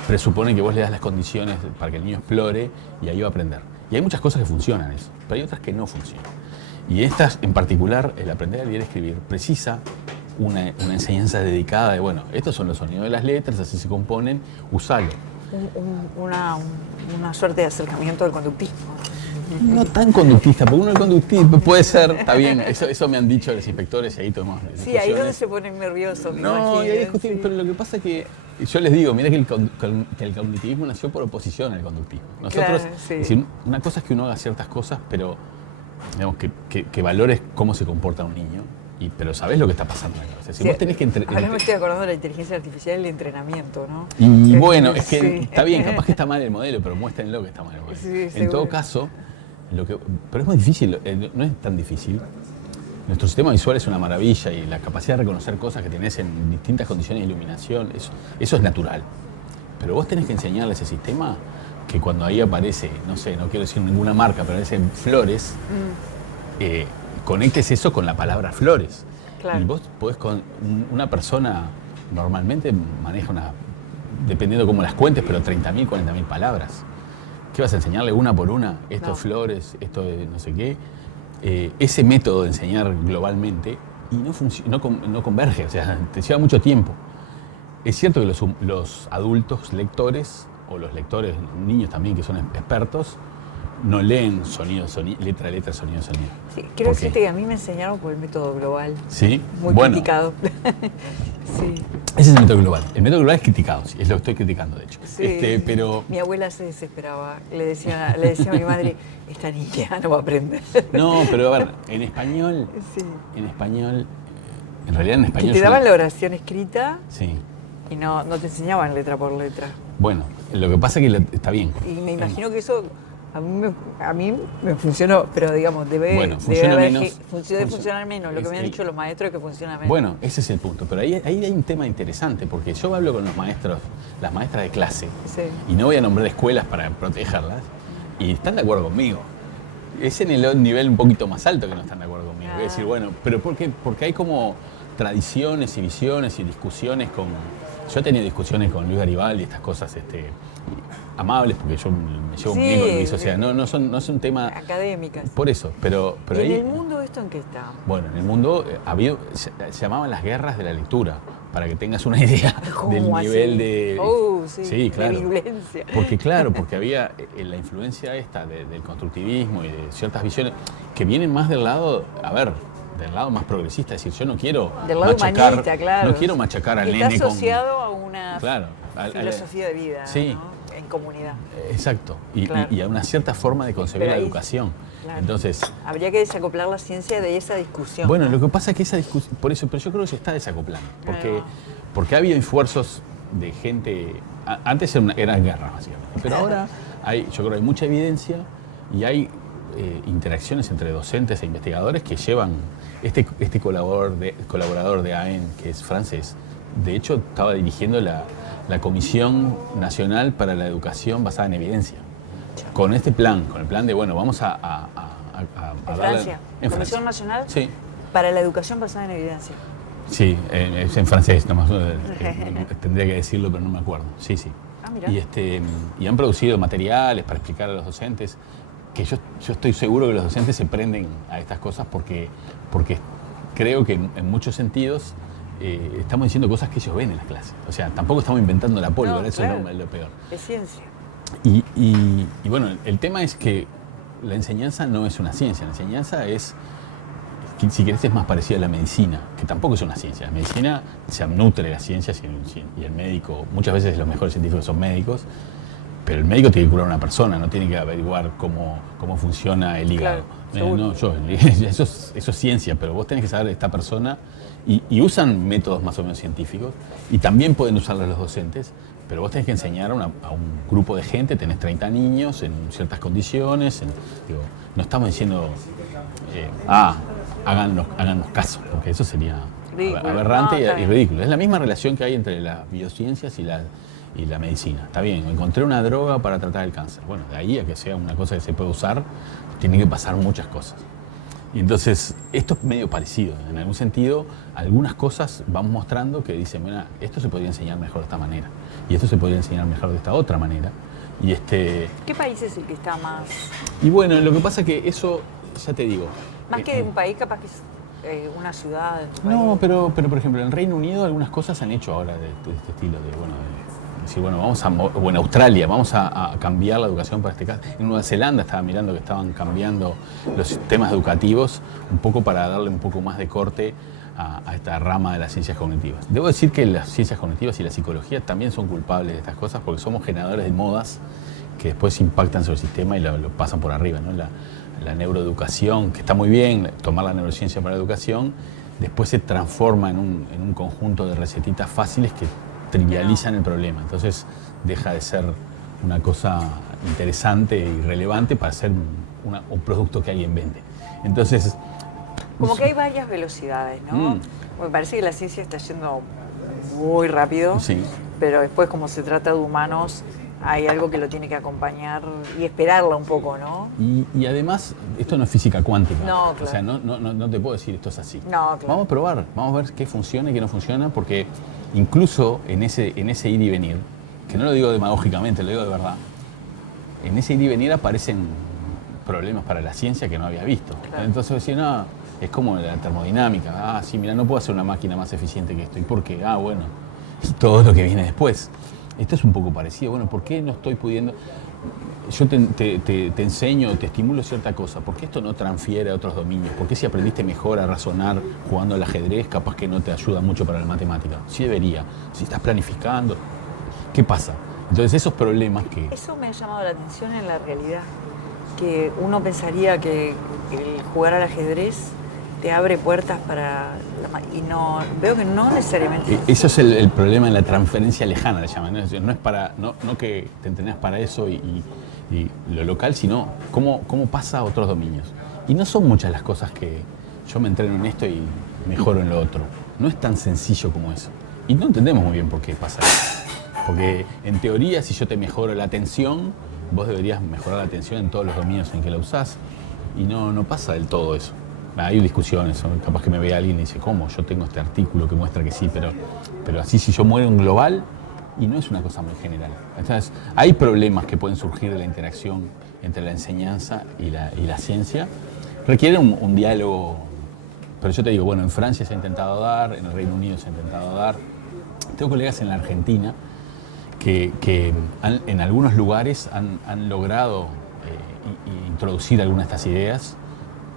presupone que vos le das las condiciones para que el niño explore y ahí va a aprender. Y hay muchas cosas que funcionan eso, pero hay otras que no funcionan. Y estas, en particular, el aprender a leer y escribir, precisa una enseñanza dedicada de, bueno, estos son los sonidos de las letras, así se componen, usalo. Una suerte de acercamiento al conductismo. No tan conductista, porque uno el conductismo puede ser, está bien, eso me han dicho los inspectores y ahí tomamos discusiones. Sí, ahí es donde se ponen nerviosos. No, y ahí discutimos, pero lo que pasa es que yo les digo, mira que el cognitivismo nació por oposición al conductismo. Nosotros, claro, sí. Es decir, una cosa es que uno haga ciertas cosas, pero digamos que valores cómo se comporta un niño pero sabés lo que está pasando en la cabeza. Si Sí, vos tenés que ahora me estoy acordando de la inteligencia artificial y el entrenamiento, ¿no? Y bueno, es que Sí. está bien, capaz que está mal el modelo, pero muéstrenlo que está mal el modelo. Sí, en seguro. todo caso, pero es muy difícil, no es tan difícil. Nuestro sistema visual es una maravilla y la capacidad de reconocer cosas que tenés en distintas condiciones de iluminación, eso es natural. Pero vos tenés que enseñarle a ese sistema que cuando ahí aparece, no sé, no quiero decir ninguna marca, pero aparecen flores, conectes eso con la palabra flores. Claro. Y vos podés una persona normalmente maneja dependiendo cómo las cuentes, pero 30.000, 40.000 palabras. ¿Qué vas a enseñarle una por una? Esto No. es flores, esto es no sé qué. Ese método de enseñar globalmente y no converge, o sea, te lleva mucho tiempo. Es cierto que los adultos lectores, o los lectores, niños también que son expertos, no leen sonido, letra a letra, sonido a sonido. Sí, quiero ¿Por qué? decirte que a mí me enseñaron por el método global. ¿Sí? Muy Bueno, criticado. Sí. ese es el método global. El método global es criticado, sí, es lo que estoy criticando, de hecho. Sí. Pero Mi abuela se desesperaba. Le decía a mi madre, esta niña no va a aprender. no, pero a ver, en español, Sí. en realidad en Que español. te daban la oración escrita Sí. y no te enseñaban letra por letra. Bueno, lo que pasa es que está bien. Y me imagino que eso a mí me funcionó, pero digamos, Bueno, funciona debe menos. debe funcionar menos. Lo que me han el- dicho los maestros es que funciona menos. Bueno, ese es el punto. Pero ahí hay un tema interesante, porque yo hablo con los maestros, las maestras de clase, Sí. y no voy a nombrar escuelas para protegerlas, y están de acuerdo conmigo. Es en el nivel un poquito más alto que no están de acuerdo conmigo. Voy a decir, bueno, pero ¿por qué? Porque hay como tradiciones y visiones y discusiones con... Yo he tenido discusiones con Luis Garibaldi y estas cosas amables, porque yo me llevo muy bien con Luis, o sea, no son temas... Académicas. Por eso, pero ¿Y ahí... en el mundo esto en qué está? Bueno, en el mundo se llamaban las guerras de la lectura, para que tengas una idea ¿Cómo del así? nivel de... Sí, claro. de virulencia. Porque había la influencia esta del constructivismo y de ciertas visiones que vienen más del lado, del lado más progresista, es decir, yo no quiero Del lado humanista, claro. no quiero machacar al Está nene con... asociado a una Claro, filosofía de vida, sí. ¿no? En comunidad. Exacto, y Claro. y a una cierta forma de concebir Pero la ahí- educación. claro. Entonces, Habría que desacoplar la ciencia de esa discusión. bueno, ¿no? lo que pasa es que esa discusión, por eso, pero yo creo que se está desacoplando, Ahí va. porque ha habido esfuerzos de gente, antes eran guerras básicamente, pero ahora yo creo que hay mucha evidencia y hay interacciones entre docentes e investigadores que llevan, este colaborador de AEN, que es francés, de hecho estaba dirigiendo la Comisión Nacional para la Educación Basada en Evidencia, con este plan, con el plan de, bueno, vamos a En darle- Francia. en Comisión Francia. Nacional Sí. para la Educación Basada en Evidencia. Sí, es en francés, nomás tendría que decirlo, pero no me acuerdo. Sí, sí. Ah, mirá. Y han producido materiales para explicar a los docentes, que yo estoy seguro que los docentes se prenden a estas cosas porque creo que en muchos sentidos estamos diciendo cosas que ellos ven en las clases. O sea, tampoco estamos inventando la pólvora, No, eso claro. es lo peor. Es ciencia. Y bueno, el tema es que la enseñanza no es una ciencia, la enseñanza es, si querés, es más parecida a la medicina, que tampoco es una ciencia. La medicina se nutre de las ciencias y el médico, muchas veces los mejores científicos son médicos, pero el médico tiene que curar a una persona, no tiene que averiguar cómo funciona el hígado. Claro, seguro. Eso es ciencia, pero vos tenés que saber de esta persona y usan métodos más o menos científicos y también pueden usarlos los docentes, pero vos tenés que enseñar a un grupo de gente, tenés 30 niños en ciertas condiciones, no estamos diciendo, háganos caso, porque eso sería Ridículo. aberrante No, está y bien. ridículo. Es la misma relación que hay entre las biociencias y la medicina. Está bien, encontré una droga para tratar el cáncer. Bueno, de ahí a que sea una cosa que se puede usar, tienen que pasar muchas cosas. Y entonces, esto es medio parecido. En algún sentido, algunas cosas van mostrando que dicen, mira, esto se podría enseñar mejor de esta manera. Y esto se podría enseñar mejor de esta otra manera. ¿Qué país es el que está más...? Y bueno, lo que pasa es que eso, ya te digo... Más que un país, capaz que es una ciudad. No, pero por ejemplo, en Reino Unido algunas cosas han hecho ahora de este estilo, o en Australia, vamos a cambiar la educación para este caso. En Nueva Zelanda estaba mirando que estaban cambiando los sistemas educativos un poco para darle un poco más de corte a esta rama de las ciencias cognitivas. Debo decir que las ciencias cognitivas y la psicología también son culpables de estas cosas porque somos generadores de modas que después impactan sobre el sistema y lo pasan por arriba, ¿no? La neuroeducación, que está muy bien, tomar la neurociencia para la educación, después se transforma en un conjunto de recetitas fáciles que trivializan el problema. Entonces deja de ser una cosa interesante y relevante para ser un producto que alguien vende. Entonces... Como que hay varias velocidades, ¿no? Me parece que la ciencia está yendo muy rápido, sí. Pero después, como se trata de humanos, hay algo que lo tiene que acompañar y esperarla un poco, ¿no? Y además, esto no es física cuántica. No, claro. O sea, no te puedo decir esto es así. No, claro. Vamos a probar, vamos a ver qué funciona y qué no funciona, porque incluso en ese ir y venir, que no lo digo demagógicamente, lo digo de verdad, en ese ir y venir aparecen problemas para la ciencia que no había visto. Claro. Entonces decía, no, es como la termodinámica. Sí, mira, no puedo hacer una máquina más eficiente que esto. ¿Y por qué? Bueno, y todo lo que viene después. Esto es un poco parecido. Bueno, ¿por qué no estoy pudiendo? Yo te enseño, te estimulo cierta cosa. ¿Por qué esto no transfiere a otros dominios? ¿Por qué si aprendiste mejor a razonar jugando al ajedrez, capaz que no te ayuda mucho para la matemática? Sí debería. Si estás planificando, ¿qué pasa? Entonces esos problemas que... Eso me ha llamado la atención en la realidad. Que uno pensaría que el jugar al ajedrez te abre puertas para... y no, veo que no necesariamente... Eso es el problema en la transferencia lejana, le llaman. No es para, no que te entrenás para eso y lo local, sino cómo pasa a otros dominios. Y no son muchas las cosas que yo me entreno en esto y mejoro en lo otro. No es tan sencillo como eso. Y no entendemos muy bien por qué pasa eso. Porque en teoría, si yo te mejoro la atención, vos deberías mejorar la atención en todos los dominios en que la usás. Y no pasa del todo eso. Hay discusiones, ¿no? Capaz que me ve alguien y dice, ¿cómo? Yo tengo este artículo que muestra que sí, pero así si yo muero en global, y no es una cosa muy general. Entonces, hay problemas que pueden surgir de la interacción entre la enseñanza y la ciencia. Requieren un diálogo, pero yo te digo, bueno, en Francia se ha intentado dar, en el Reino Unido se ha intentado dar. Tengo colegas en la Argentina que en algunos lugares han logrado introducir algunas de estas ideas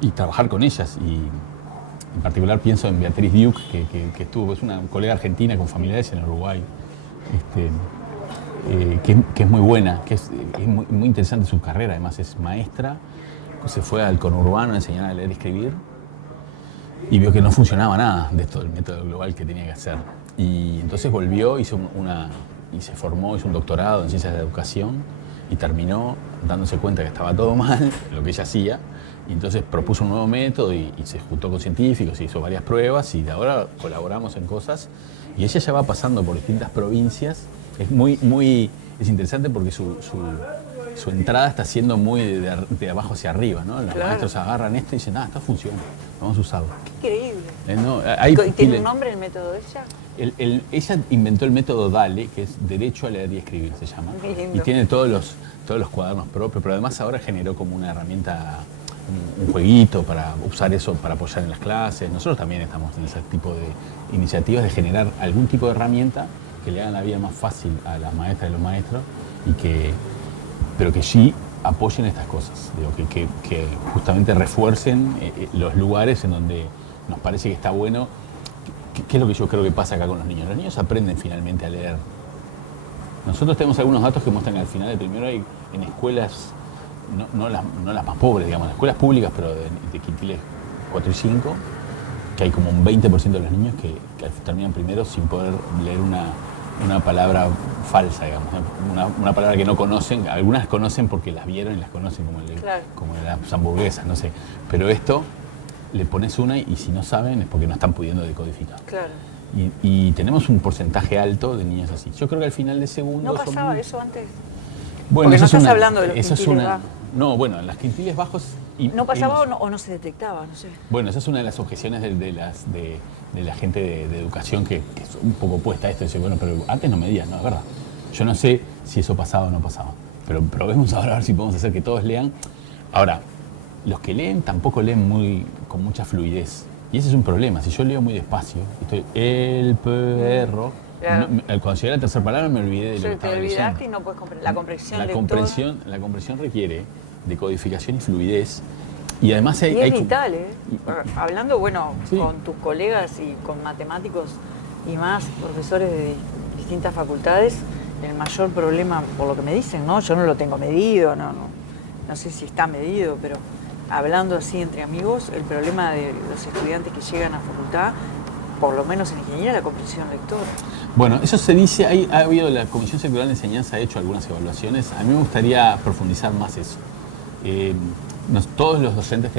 y trabajar con ellas. Y en particular pienso en Beatriz Duke, que estuvo, es una colega argentina con familiares en Uruguay, que es muy buena, que es muy interesante su carrera. Además es maestra, se fue al conurbano a enseñar a leer y escribir y vio que no funcionaba nada de esto del método global que tenía que hacer. Y entonces volvió, hizo y se formó, hizo un doctorado en ciencias de la educación y terminó dándose cuenta que estaba todo mal, lo que ella hacía, y entonces propuso un nuevo método y se juntó con científicos y hizo varias pruebas y de ahora colaboramos en cosas y ella ya va pasando por distintas provincias. Es interesante porque su entrada está siendo muy de abajo hacia arriba, ¿no? Los maestros agarran esto y dicen, esto funciona, vamos a usarlo. Qué increíble. ¿Tiene un nombre el método de ella? Ella inventó el método DALE, que es Derecho a Leer y Escribir, se llama. Y tiene todos los cuadernos propios, pero además ahora generó como una herramienta, un jueguito para usar eso, para apoyar en las clases. Nosotros también estamos en ese tipo de iniciativas de generar algún tipo de herramienta que le hagan la vida más fácil a las maestras y los maestros, pero que sí apoyen estas cosas, digo, que justamente refuercen los lugares en donde nos parece que está bueno. ¿Qué es lo que yo creo que pasa acá con los niños? Los niños aprenden finalmente a leer. Nosotros tenemos algunos datos que muestran que al final de primero hay en escuelas, no las más pobres, digamos, en escuelas públicas, pero de quintiles 4 y 5, que hay como un 20% de los niños que terminan primero sin poder leer una palabra falsa, digamos, una palabra que no conocen. Algunas conocen porque las vieron y las conocen, como las hamburguesas, no sé. Pero esto, le pones una y si no saben es porque no están pudiendo decodificar. Claro. Y tenemos un porcentaje alto de niños así. Yo creo que al final de segundo... ¿No pasaba eso antes? Bueno, porque no estás hablando de los quintiles bajos. No, bueno, en las quintiles bajos... ¿No pasaba o no se detectaba? No sé. Bueno, esa es una de las objeciones de la gente de educación que es un poco opuesta a esto. Dice, bueno, pero antes no medían, no, es verdad. Yo no sé si eso pasaba o no pasaba. Pero probemos ahora a ver si podemos hacer que todos lean. Ahora, los que leen tampoco leen con mucha fluidez. Y ese es un problema. Si yo leo muy despacio, estoy el perro, claro. Cuando llegué a la tercera palabra me olvidé de lo que estaba leyendo. Te olvidaste y no puedes comprender. La comprensión requiere de codificación y fluidez. Y además es vital, ¿eh? Hablando, sí, con tus colegas y con matemáticos y más profesores de distintas facultades, el mayor problema, por lo que me dicen, ¿no? Yo no lo tengo medido, no sé si está medido, pero hablando así entre amigos, el problema de los estudiantes que llegan a facultad, por lo menos en ingeniería, la comprensión lectora. Bueno, eso se dice, ha habido, la Comisión Sectorial de Enseñanza ha hecho algunas evaluaciones. A mí me gustaría profundizar más eso. Todos los docentes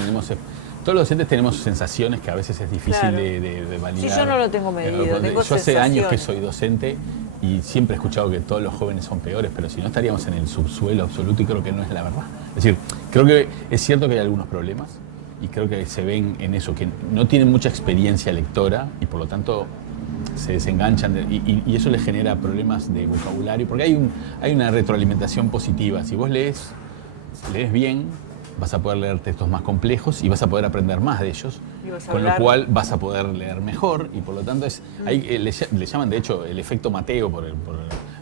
tenemos sensaciones que a veces es difícil Claro. de validar. Si yo no lo tengo medido, tengo yo hace años que sensaciones. soy docente y siempre he escuchado que todos los jóvenes son peores, pero si no estaríamos en el subsuelo absoluto y creo que no es la verdad. Es decir, creo que es cierto que hay algunos problemas y creo que se ven en eso, que no tienen mucha experiencia lectora y por lo tanto se desenganchan y eso les genera problemas de vocabulario, porque hay una retroalimentación positiva. Si vos lees bien, vas a poder leer textos más complejos y vas a poder aprender más de ellos, con lo cual vas a poder leer mejor y por lo tanto le llaman de hecho el efecto Mateo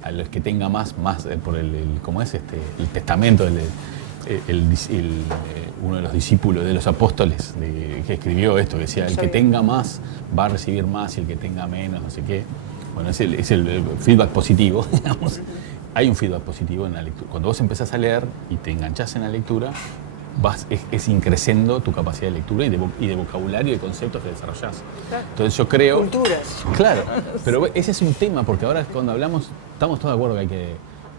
a los que tenga más por ¿cómo es? El testamento, uno de los discípulos de los apóstoles que escribió esto, que decía, el que tenga más va a recibir más y el que tenga menos, no sé qué. Bueno, es el feedback positivo, digamos. Hay un feedback positivo en la lectura. Cuando vos empezás a leer y te enganchás en la lectura, es increciendo tu capacidad de lectura y de vocabulario y de conceptos que desarrollás. Claro. Entonces yo creo... Culturas. Claro, pero ese es un tema, porque ahora cuando hablamos, estamos todos de acuerdo que hay que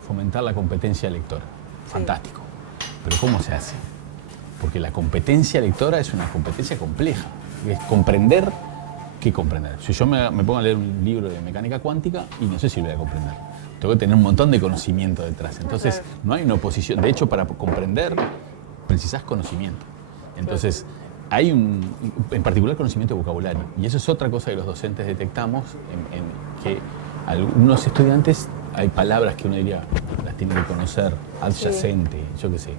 fomentar la competencia lectora. Fantástico. Pero ¿cómo se hace? Porque la competencia lectora es una competencia compleja. Es comprender qué comprender. Si yo me pongo a leer un libro de mecánica cuántica y no sé si lo voy a comprender. Tengo que tener un montón de conocimiento detrás. Entonces, no hay una oposición. De hecho, para comprender, precisás conocimiento. Entonces, hay en particular conocimiento de vocabulario. Y eso es otra cosa que los docentes detectamos, que algunos estudiantes, hay palabras que uno diría, las tienen que conocer, adyacente, yo qué sé.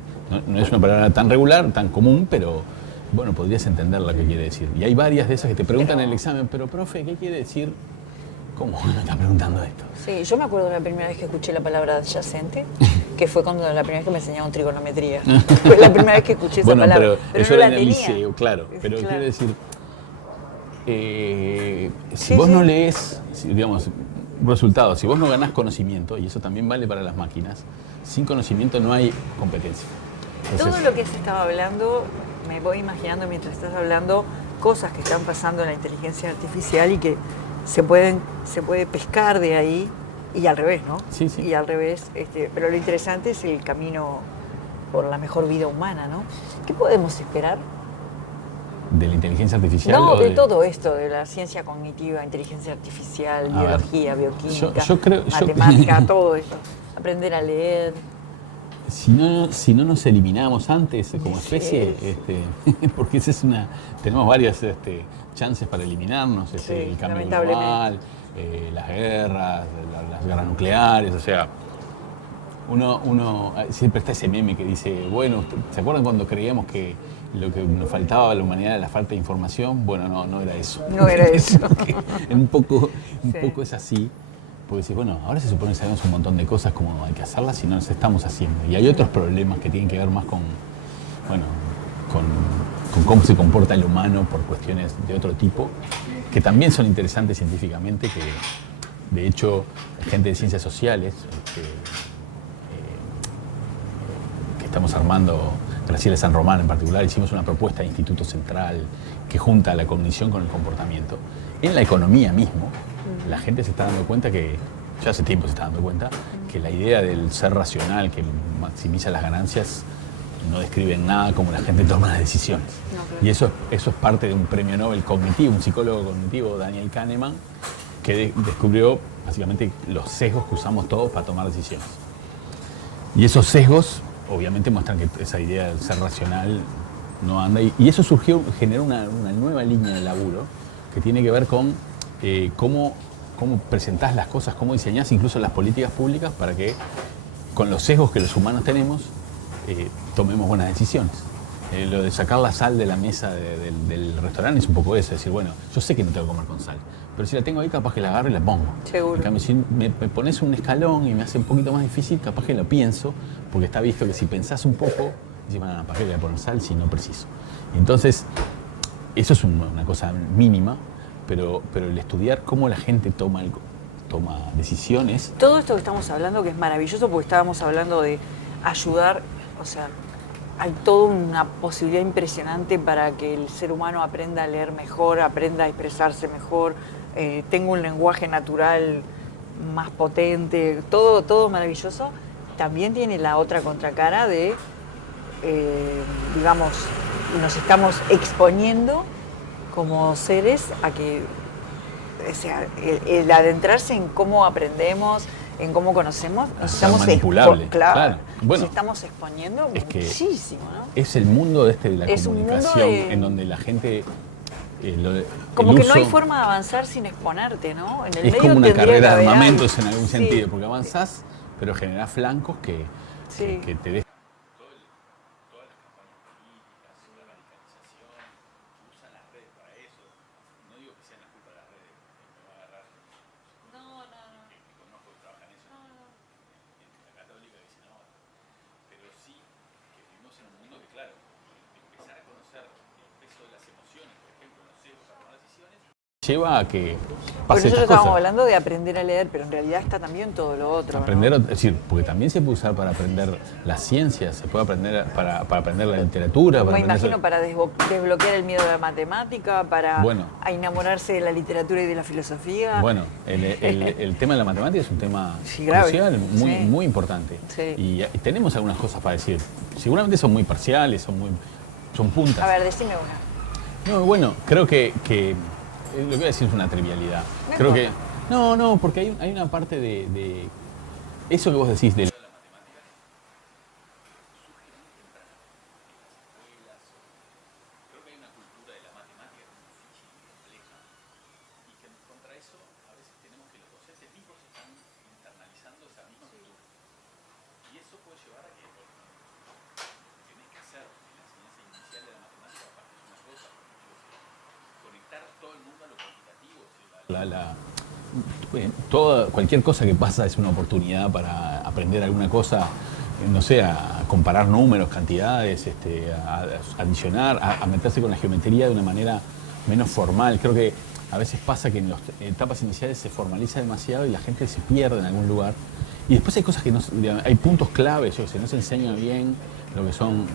No es una palabra tan regular, tan común, pero bueno, podrías entender lo que quiere decir. Y hay varias de esas que te preguntan en el examen, pero profe, ¿qué quiere decir? ¿Cómo me está preguntando esto? Sí, yo me acuerdo de la primera vez que escuché la palabra adyacente, que fue cuando la primera vez que me enseñaron trigonometría. Fue la primera vez que escuché esa palabra. Pero eso no era la en el tenía. liceo, claro. Pero Claro. quiero decir, si vos no lees, digamos, resultados, si vos no ganás conocimiento, y eso también vale para las máquinas, sin conocimiento no hay competencia. Entonces, Todo lo que se estaba hablando, me voy imaginando mientras estás hablando, cosas que están pasando en la inteligencia artificial y que se puede pescar de ahí y al revés, ¿no? Sí, sí. Y al revés, pero lo interesante es el camino por la mejor vida humana, ¿no? ¿Qué podemos esperar? ¿de la inteligencia artificial? No, o de todo esto, de la ciencia cognitiva, inteligencia artificial, A ver, biología, bioquímica, yo creo- matemática, todo esto. Aprender a leer. Si no nos eliminamos antes como Sí. especie, porque esa es tenemos varias chances para eliminarnos, Sí, el cambio lamentablemente. global, las guerras, las guerras nucleares, o sea, uno siempre está ese meme que dice, bueno, ¿se acuerdan cuando creíamos que lo que nos faltaba a la humanidad era la falta de información? Bueno, no era eso. No era eso. un poco Sí. es así. Porque decís, bueno, ahora se supone que sabemos un montón de cosas como hay que hacerlas y no las estamos haciendo. Y hay otros problemas que tienen que ver más con cómo se comporta el humano por cuestiones de otro tipo, que también son interesantes científicamente, que de hecho gente de ciencias sociales, que estamos armando, Graciela San Román en particular, hicimos una propuesta de Instituto Central que junta la cognición con el comportamiento. En la economía mismo, la gente se está dando cuenta ya hace tiempo se está dando cuenta, que la idea del ser racional, que maximiza las ganancias, no describe en nada cómo la gente toma las decisiones. No, claro. Y eso es parte de un premio Nobel cognitivo, un psicólogo cognitivo, Daniel Kahneman, que descubrió básicamente los sesgos que usamos todos para tomar decisiones. Y esos sesgos obviamente muestran que esa idea del ser racional no anda. Y eso generó una nueva línea de laburo que tiene que ver con cómo presentás las cosas, cómo diseñás incluso las políticas públicas para que con los sesgos que los humanos tenemos tomemos buenas decisiones. Lo de sacar la sal de la mesa del restaurante es un poco eso, es decir, bueno, yo sé que no tengo que comer con sal, pero si la tengo ahí capaz que la agarro y la pongo. Seguro. En cambio, si me pones un escalón y me hace un poquito más difícil, capaz que lo pienso, porque está visto que si pensás un poco, dices, bueno, ¿para qué le voy a poner sal si no preciso? Entonces, eso es una cosa mínima, pero el estudiar cómo la gente toma decisiones. Todo esto que estamos hablando, que es maravilloso, porque estábamos hablando de ayudar, o sea, hay toda una posibilidad impresionante para que el ser humano aprenda a leer mejor, aprenda a expresarse mejor, tenga un lenguaje natural más potente, todo maravilloso. También tiene la otra contracara de, digamos, nos estamos exponiendo como seres a que, o sea, el adentrarse en cómo aprendemos, en cómo conocemos, nos estamos manipulable, claro. Bueno, nos Bueno, estamos exponiendo es que muchísimo, ¿no? es el mundo de la Es un mundo comunicación de- en donde la gente... Como el que no hay uso- forma de avanzar sin exponerte, ¿no? En el Es medio como una tendría que carrera de haber armamentos algo. en algún Sí. sentido, porque avanzás, pero generás flancos Sí. que te dejan. Lleva a que Porque pase nosotros estas estábamos cosas. hablando de aprender a leer, pero en realidad está también todo lo otro, ¿no? Aprender, es decir, porque también se puede usar para aprender las ciencias, se puede aprender para aprender la literatura, para Me aprender imagino para desbloquear el miedo a la matemática, para Bueno. a enamorarse de la literatura y de la filosofía. Bueno, el tema de la matemática es un tema Sí, grave. crucial, muy, Sí. muy importante. Sí. Y tenemos algunas cosas para decir. Seguramente son muy parciales, son puntas. A ver, decime una. No, bueno, creo que lo que voy a decir es una trivialidad. No Creo que importa. no, porque hay una parte de eso que vos decís de cualquier cosa que pasa es una oportunidad para aprender alguna cosa, no sé, a comparar números, cantidades, a adicionar, a meterse con la geometría de una manera menos formal. Creo que a veces pasa que en las etapas iniciales se formaliza demasiado y la gente se pierde en algún lugar. Y después hay cosas que hay puntos claves, yo sé, no se enseña bien lo que son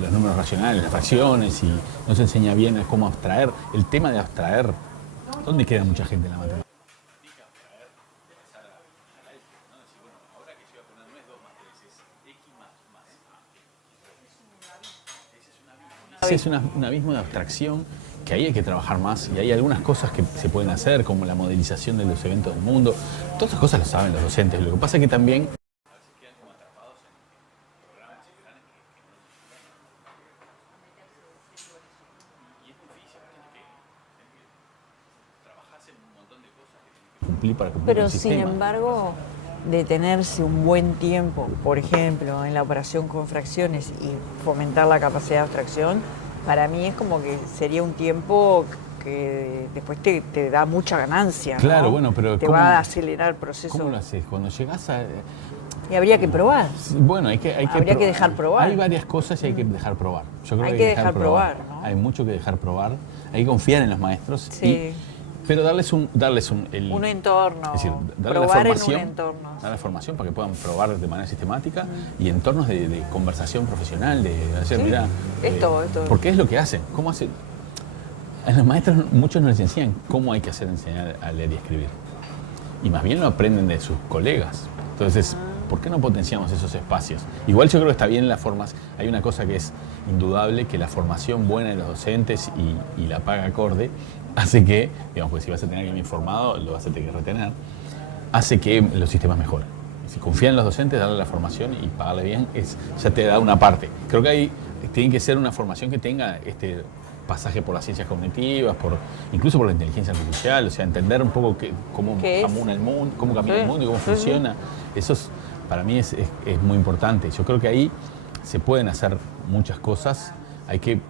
los números racionales, las fracciones, y no se enseña bien cómo abstraer. El tema de abstraer, ¿dónde queda mucha gente en la matemática? Es un abismo de abstracción que ahí hay que trabajar más, y hay algunas cosas que se pueden hacer, como la modelización de los eventos del mundo. Todas esas cosas lo saben los docentes. Lo que pasa es que también cumplir para cumplir Pero el sin sistema. embargo, detenerse un buen tiempo, por ejemplo, en la operación con fracciones y fomentar la capacidad de abstracción, para mí es como que sería un tiempo que después te da mucha ganancia, ¿no? Claro, bueno, pero te ¿cómo- va a acelerar el proceso. ¿Cómo lo haces? Cuando llegas a... Y habría que probar. Bueno, hay que Habría que dejar probar. Hay varias cosas y hay que dejar probar. Yo creo Hay que que dejar probar, ¿no? Hay mucho que dejar probar. Hay que confiar en los maestros. Sí. Pero darles un Un entorno, es decir, darle la probar en un formación, entorno. dar la formación para que puedan probar de manera sistemática, y entornos de conversación profesional, de hacer, Sí, mirá, esto. porque es lo que hacen. ¿Cómo hacen? A los maestros muchos no les enseñan cómo hay que enseñar a leer y escribir. Y más bien lo aprenden de sus colegas. Entonces, ¿por qué no potenciamos esos espacios? Igual yo creo que está bien las formas. Hay una cosa que es indudable, que la formación buena de los docentes y la paga acorde hace que, digamos, pues si vas a tener a alguien informado, lo vas a tener que retener, hace que los sistemas mejoren. Si confían en los docentes, darle la formación y pagarle bien, ya te da una parte. Creo que tiene que ser una formación que tenga este pasaje por las ciencias cognitivas, incluso por la inteligencia artificial, o sea, entender un poco cómo camina el mundo, cómo camina el mundo y cómo funciona. Eso para mí es muy importante. Yo creo que ahí se pueden hacer muchas cosas. Hay que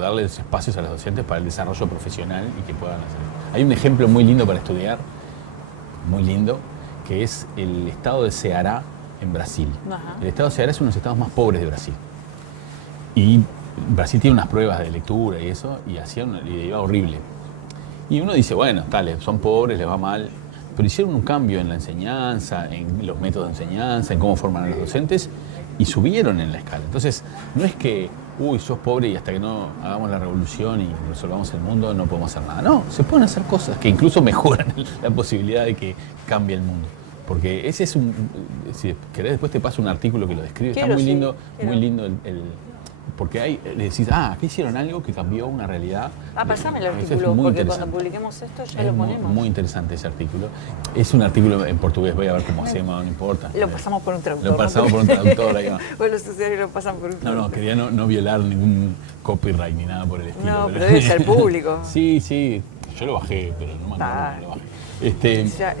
darles espacios a los docentes para el desarrollo profesional y que puedan hacer. Hay un ejemplo muy lindo para estudiar, muy lindo, que es el estado de Ceará en Brasil. Ajá. El estado de Ceará es uno de los estados más pobres de Brasil. Y Brasil tiene unas pruebas de lectura y eso, y le iba horrible. Y uno dice, bueno, son pobres, les va mal. Pero hicieron un cambio en la enseñanza, en los métodos de enseñanza, en cómo forman a los docentes, y subieron en la escala. Entonces, no es que, uy, sos pobre y hasta que no hagamos la revolución y resolvamos el mundo no podemos hacer nada. No, se pueden hacer cosas que incluso mejoran la posibilidad de que cambie el mundo. Porque ese es si querés después te paso un artículo que lo describe. Está muy lindo, muy lindo porque ahí le decís, aquí hicieron algo que cambió una realidad. Pasame el artículo, porque cuando publiquemos esto ya lo ponemos. Muy interesante ese artículo. Es un artículo en portugués, voy a ver cómo se llama, no importa. Lo pasamos por un traductor. Lo pasamos por un traductor, ahí va. O los usuarios lo pasan por un traductor. No, quería no violar ningún copyright ni nada por el estilo. No, pero debe ser público. Sí, yo lo bajé, pero no me acuerdo cómo lo bajé.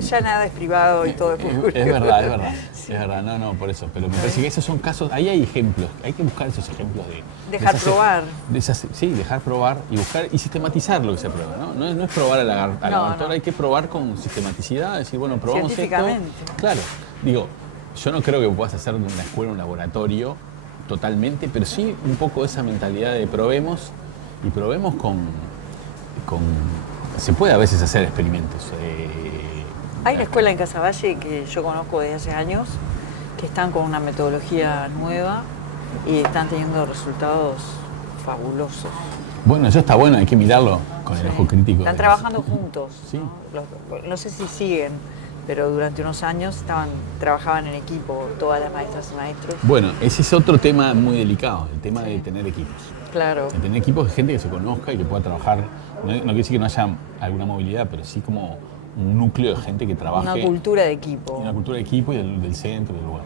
Ya nada es privado y todo es público. Es verdad. Sí. Es verdad, no, por eso. Pero me parece que esos son casos, ahí hay ejemplos, hay que buscar esos ejemplos de... Dejar probar. Dejar probar y buscar y sistematizar lo que se prueba, ¿no? No es probar a la autora, hay que probar con sistematicidad, decir, bueno, probamos científicamente. Esto. Claro, digo, yo no creo que puedas hacer de una escuela un laboratorio totalmente, pero sí un poco esa mentalidad de probemos y probemos con se puede a veces hacer experimentos. Hay una escuela en Casaballe que yo conozco desde hace años que están con una metodología nueva y están teniendo resultados fabulosos. Bueno, eso está bueno, hay que mirarlo con el ojo crítico. Están trabajando juntos. Sí. No sé si siguen, pero durante unos años trabajaban en equipo, todas las maestras y maestros. Bueno, ese es otro tema muy delicado, el tema de tener equipos. Claro. De tener equipos de gente que se conozca y que pueda trabajar. No quiere decir que no haya alguna movilidad, pero sí como un núcleo de gente que trabaje. Una cultura de equipo. Una cultura de equipo y del centro, del lugar.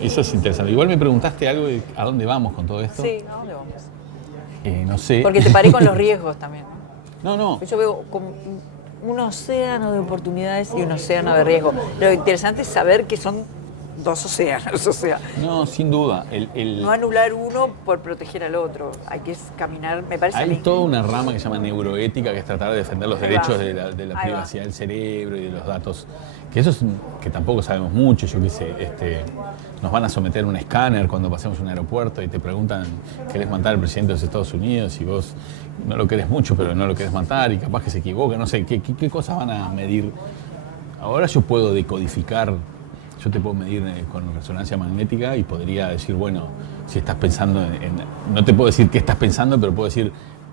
Eso es interesante. Igual me preguntaste algo de a dónde vamos con todo esto. Sí, ¿a dónde vamos? No sé. Porque te paré con los riesgos también. No. Yo veo como un océano de oportunidades y un océano de riesgos. Lo interesante es saber que son dos océanos, o sea. No, sin duda. No anular uno por proteger al otro. Hay que caminar, me parece. Hay toda una rama que se llama neuroética, que es tratar de defender los derechos de la Ahí privacidad del cerebro y de los datos. Que eso es que tampoco sabemos mucho. Yo qué sé, nos van a someter a un escáner cuando pasemos un aeropuerto y te preguntan, ¿querés matar al presidente de los Estados Unidos? Y vos no lo querés mucho, pero no lo querés matar y capaz que se equivoca. No sé, ¿qué cosas van a medir? Ahora yo puedo decodificar. Yo te puedo medir con resonancia magnética y podría decir, bueno, si estás pensando no te puedo decir qué estás pensando, pero puedo decir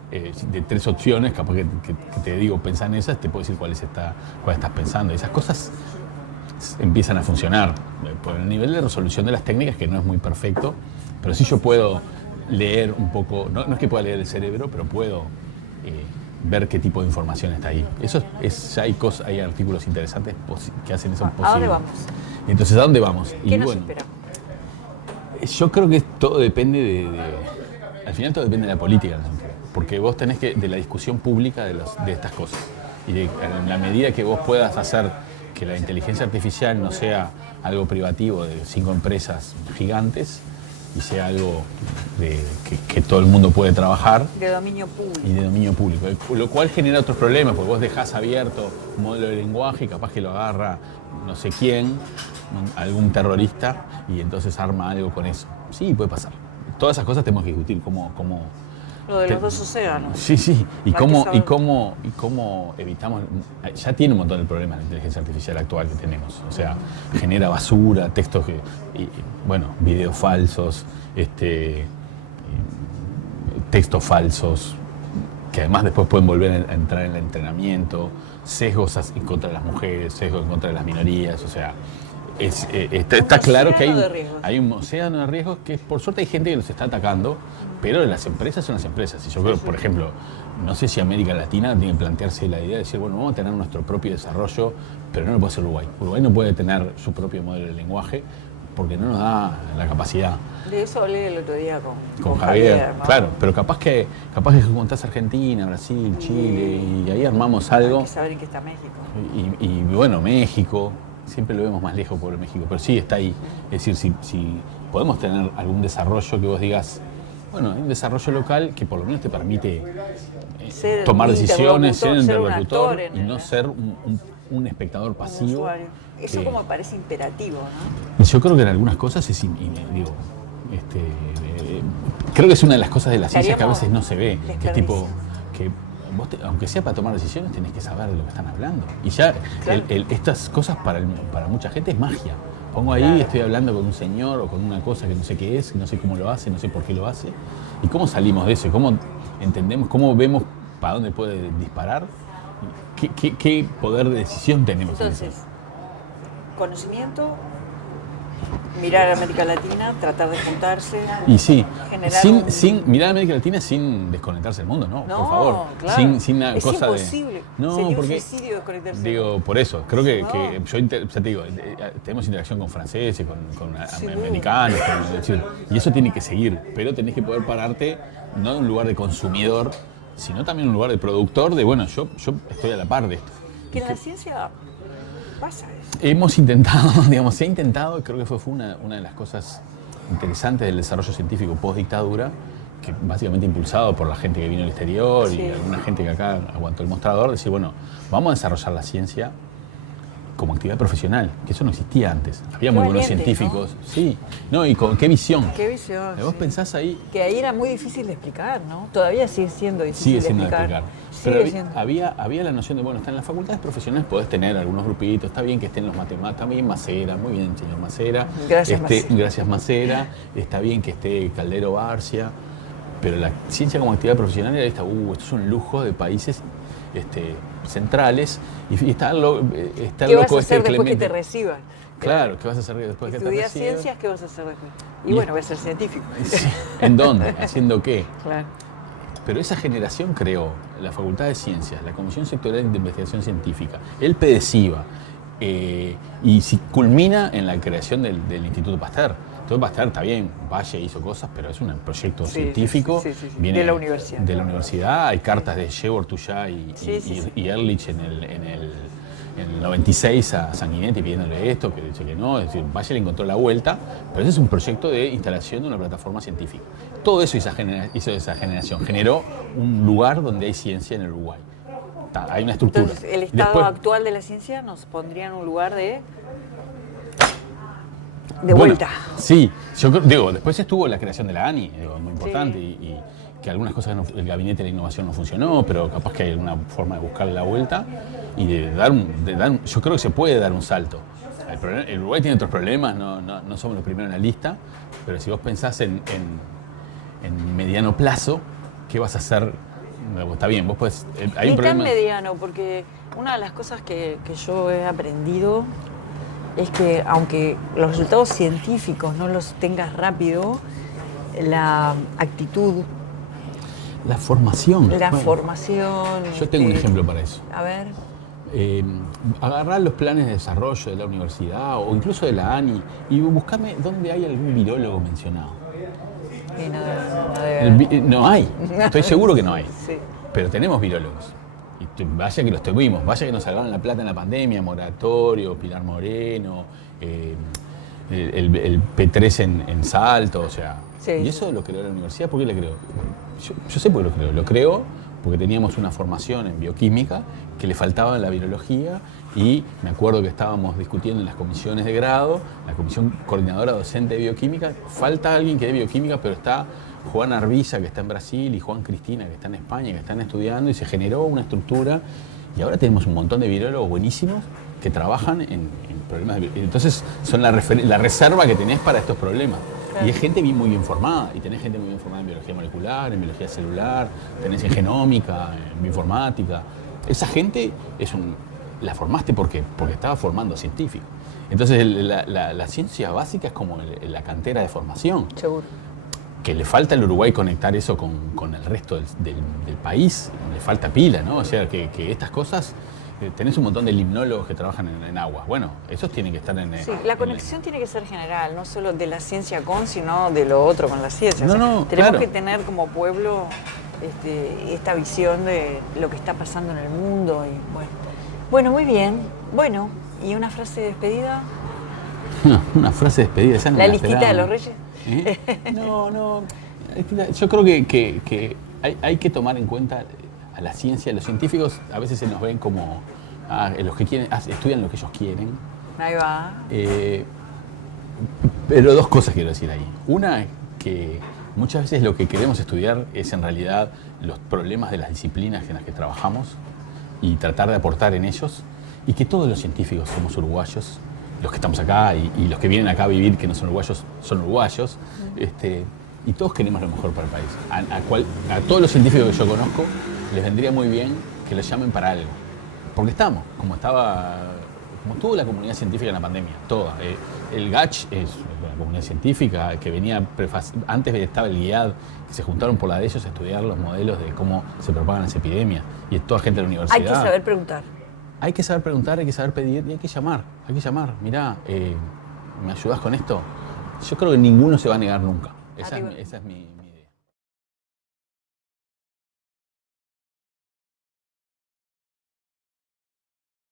de 3 opciones, capaz que te digo, pensá en esas, te puedo decir cuál estás pensando. Y esas cosas empiezan a funcionar por el nivel de resolución de las técnicas, que no es muy perfecto, pero sí yo puedo leer un poco, no es que pueda leer el cerebro, pero puedo ver qué tipo de información está ahí. Hay artículos interesantes que hacen eso posible. ¿A dónde vamos? Entonces, ¿a dónde vamos? ¿Qué nos espera? Yo creo que todo depende al final todo depende de la política, porque vos tenés de la discusión pública de estas cosas. Y en la medida que vos puedas hacer que la inteligencia artificial no sea algo privativo de 5 empresas gigantes y sea algo que todo el mundo puede trabajar. De dominio público. Y de dominio público. Lo cual genera otros problemas, porque vos dejás abierto un modelo de lenguaje y capaz que lo agarra no sé quién, algún terrorista, y entonces arma algo con eso. Sí, puede pasar. Todas esas cosas tenemos que discutir, cómo lo de los dos océanos. Sí. Y cómo evitamos. Ya tiene un montón de problemas la inteligencia artificial actual que tenemos. O sea, genera basura, textos videos falsos, textos falsos, que además después pueden volver a entrar en el entrenamiento, sesgos en contra de las mujeres, sesgos en contra de las minorías. O sea, está claro que hay un océano de riesgos que por suerte hay gente que los está atacando, pero las empresas son las empresas. Y yo creo, por ejemplo, no sé si América Latina tiene que plantearse la idea de decir, bueno, vamos a tener nuestro propio desarrollo, pero no lo puede hacer Uruguay. Uruguay no puede tener su propio modelo de lenguaje porque no nos da la capacidad. De eso hablé el otro día con Javier, ¿no? Claro, pero capaz que contás Argentina, Brasil, Chile, y ahí armamos algo. Hay que saber en qué está México. Y bueno, México, siempre lo vemos más lejos por México, pero sí está ahí. Es decir, si podemos tener algún desarrollo que vos digas, bueno, hay un desarrollo local que por lo menos te permite tomar decisiones, ser un interlocutor y no ser un espectador pasivo. Eso como parece imperativo, ¿no? Y yo creo que en algunas cosas creo que es una de las cosas de la ciencia que a veces no se ve, que es tipo que vos aunque sea para tomar decisiones tenés que saber de lo que están hablando. Y ya estas cosas para mucha gente es magia. pongo ahí, Claro. estoy hablando con un señor o con una cosa que no sé qué es, no sé cómo lo hace, no sé por qué lo hace. ¿Y cómo salimos de eso? ¿Cómo entendemos, cómo vemos para dónde puede disparar? ¿Qué poder de decisión tenemos en eso? Entonces, conocimiento, mirar a América Latina, tratar de juntarse. Y sí, generar sin mirar a América Latina sin desconectarse del mundo, ¿no? No, Por favor. claro. Sin una Es cosa imposible. de. No, Sería un porque. suicidio desconectarse. Digo, por eso. Creo que, No. que yo, ya te digo, tenemos interacción con franceses, con Sin duda. americanos, es decir, y eso tiene que seguir. Pero tenés que poder pararte no en un lugar de consumidor, sino también en un lugar de productor, de bueno, yo estoy a la par de esto. Que en la ciencia pasa eso. Hemos intentado, digamos, se ha intentado, creo que fue una de las cosas interesantes del desarrollo científico post-dictadura, que básicamente impulsado por la gente que vino del exterior Sí. y alguna gente que acá aguantó el mostrador, decir, bueno, vamos a desarrollar la ciencia como actividad profesional, que eso no existía antes. Había Qué muy buenos valiente, científicos, sí, no, y con qué visión. Qué visión. Vos sí. pensás ahí, Que ahí era muy difícil de explicar, ¿no? Todavía sigue siendo difícil sigue siendo de de explicar. explicar. Sigue Pero siendo. había la noción de, bueno, está en las facultades profesionales, podés tener algunos grupitos, está bien que estén los matemáticos, está bien Macera, muy bien, señor Macera. Gracias, Macera. Gracias, Macera. Está bien que esté Caldero Barcia, pero la ciencia como actividad profesional era esta, esto es un lujo de países centrales, y está el ¿Qué vas loco a hacer después que Clemente. te reciban? Claro, ¿qué vas a hacer después que te Estudias recibas? ciencias, ¿qué vas a hacer después? Y Y- bueno, voy a ser científico. Sí. ¿En dónde? ¿Haciendo qué? Claro. Pero esa generación creó la Facultad de Ciencias, la Comisión Sectorial de Investigación Científica, el PDCIVA, y culmina en la creación del Instituto Pasteur. El Instituto Pasteur está bien, Valle hizo cosas, pero es un proyecto Sí, científico. sí, sí, sí. Viene De la universidad. De la universidad, hay cartas de Shevor Tuyá Sí, sí, sí. y Ehrlich en el 96 a Sanguinetti pidiéndole esto, que dice que no, es decir, Valle le encontró la vuelta, pero ese es un proyecto de instalación de una plataforma científica. Todo eso hizo esa generación, generó un lugar donde hay ciencia en el Uruguay. Hay una estructura. Entonces, el estado Después, actual de la ciencia nos pondría en un lugar de bueno, vuelta. Sí, digo, después estuvo la creación de la ANI, muy importante, Sí. y que algunas cosas el gabinete de la innovación no funcionó, pero capaz que hay alguna forma de buscarle la vuelta y yo creo que se puede dar un salto. El Uruguay tiene otros problemas, no somos los primeros en la lista, pero si vos pensás en mediano plazo, ¿qué vas a hacer? Está bien, vos podés, hay Ni un tan problema. mediano, porque una de las cosas que yo he aprendido es que aunque los resultados científicos no los tengas rápido, la actitud, La formación. la Bueno, formación... yo tengo un ejemplo para eso. A ver, Agarrar los planes de desarrollo de la universidad o incluso de la ANI y buscarme dónde hay algún virólogo mencionado. y no debe- No hay, estoy seguro que no hay, Sí. pero tenemos virólogos. Y vaya que los tuvimos, vaya que nos salvaron la plata en la pandemia, Moratorio, Pilar Moreno, el P3 en Salto, o sea. Sí, y sí. eso lo creó la universidad, ¿por qué lo creó? Yo sé por qué lo creó porque teníamos una formación en bioquímica que le faltaba en la virología, y me acuerdo que estábamos discutiendo en las comisiones de grado, la comisión coordinadora docente de bioquímica, falta alguien que dé bioquímica, pero está Juan Arbiza, que está en Brasil, y Juan Cristina, que está en España, que están estudiando, y se generó una estructura, y ahora tenemos un montón de virólogos buenísimos que trabajan en problemas de virología. Entonces son la reserva que tenés para estos problemas. Claro. Y es gente muy bien formada, y tenés gente muy bien formada en biología molecular, en biología celular, tenés en genómica, en bioinformática. Esa gente la formaste porque estaba formando científicos. Entonces la ciencia básica es como la cantera de formación, Seguro. que le falta al Uruguay conectar eso con el resto del país, le falta pila, ¿no? O sea, que estas cosas... Tenés un montón de limnólogos que trabajan en agua. Bueno, esos tienen que estar en... Sí, la conexión tiene que ser general, no solo de la ciencia sino de lo otro con la ciencia. No, O sea, no, tenemos claro. que tener como pueblo esta visión de lo que está pasando en el mundo. Y bueno, muy bien. Bueno, ¿y una frase de despedida? Una frase de despedida. Esa no ¿La me listita esperaba. de los reyes? ¿Eh? No. Yo creo que hay que tomar en cuenta a la ciencia. Los científicos a veces se nos ven como los que quieren, estudian lo que ellos quieren. Ahí va. Pero dos cosas quiero decir ahí. Una es que muchas veces lo que queremos estudiar es en realidad los problemas de las disciplinas en las que trabajamos y tratar de aportar en ellos, y que todos los científicos somos uruguayos los que estamos acá y los que vienen acá a vivir, que no son uruguayos, y todos queremos lo mejor para el país. A todos los científicos que yo conozco les vendría muy bien que los llamen para algo. Porque estamos, como estuvo la comunidad científica en la pandemia, toda. El GACH es una comunidad científica que venía, antes estaba el GIAD, que se juntaron por la de ellos a estudiar los modelos de cómo se propagan las epidemias. Y toda gente de la universidad. Hay que saber preguntar. Hay que saber preguntar, hay que saber pedir y hay que llamar. Mirá, ¿me ayudás con esto? Yo creo que ninguno se va a negar nunca. Esa es mi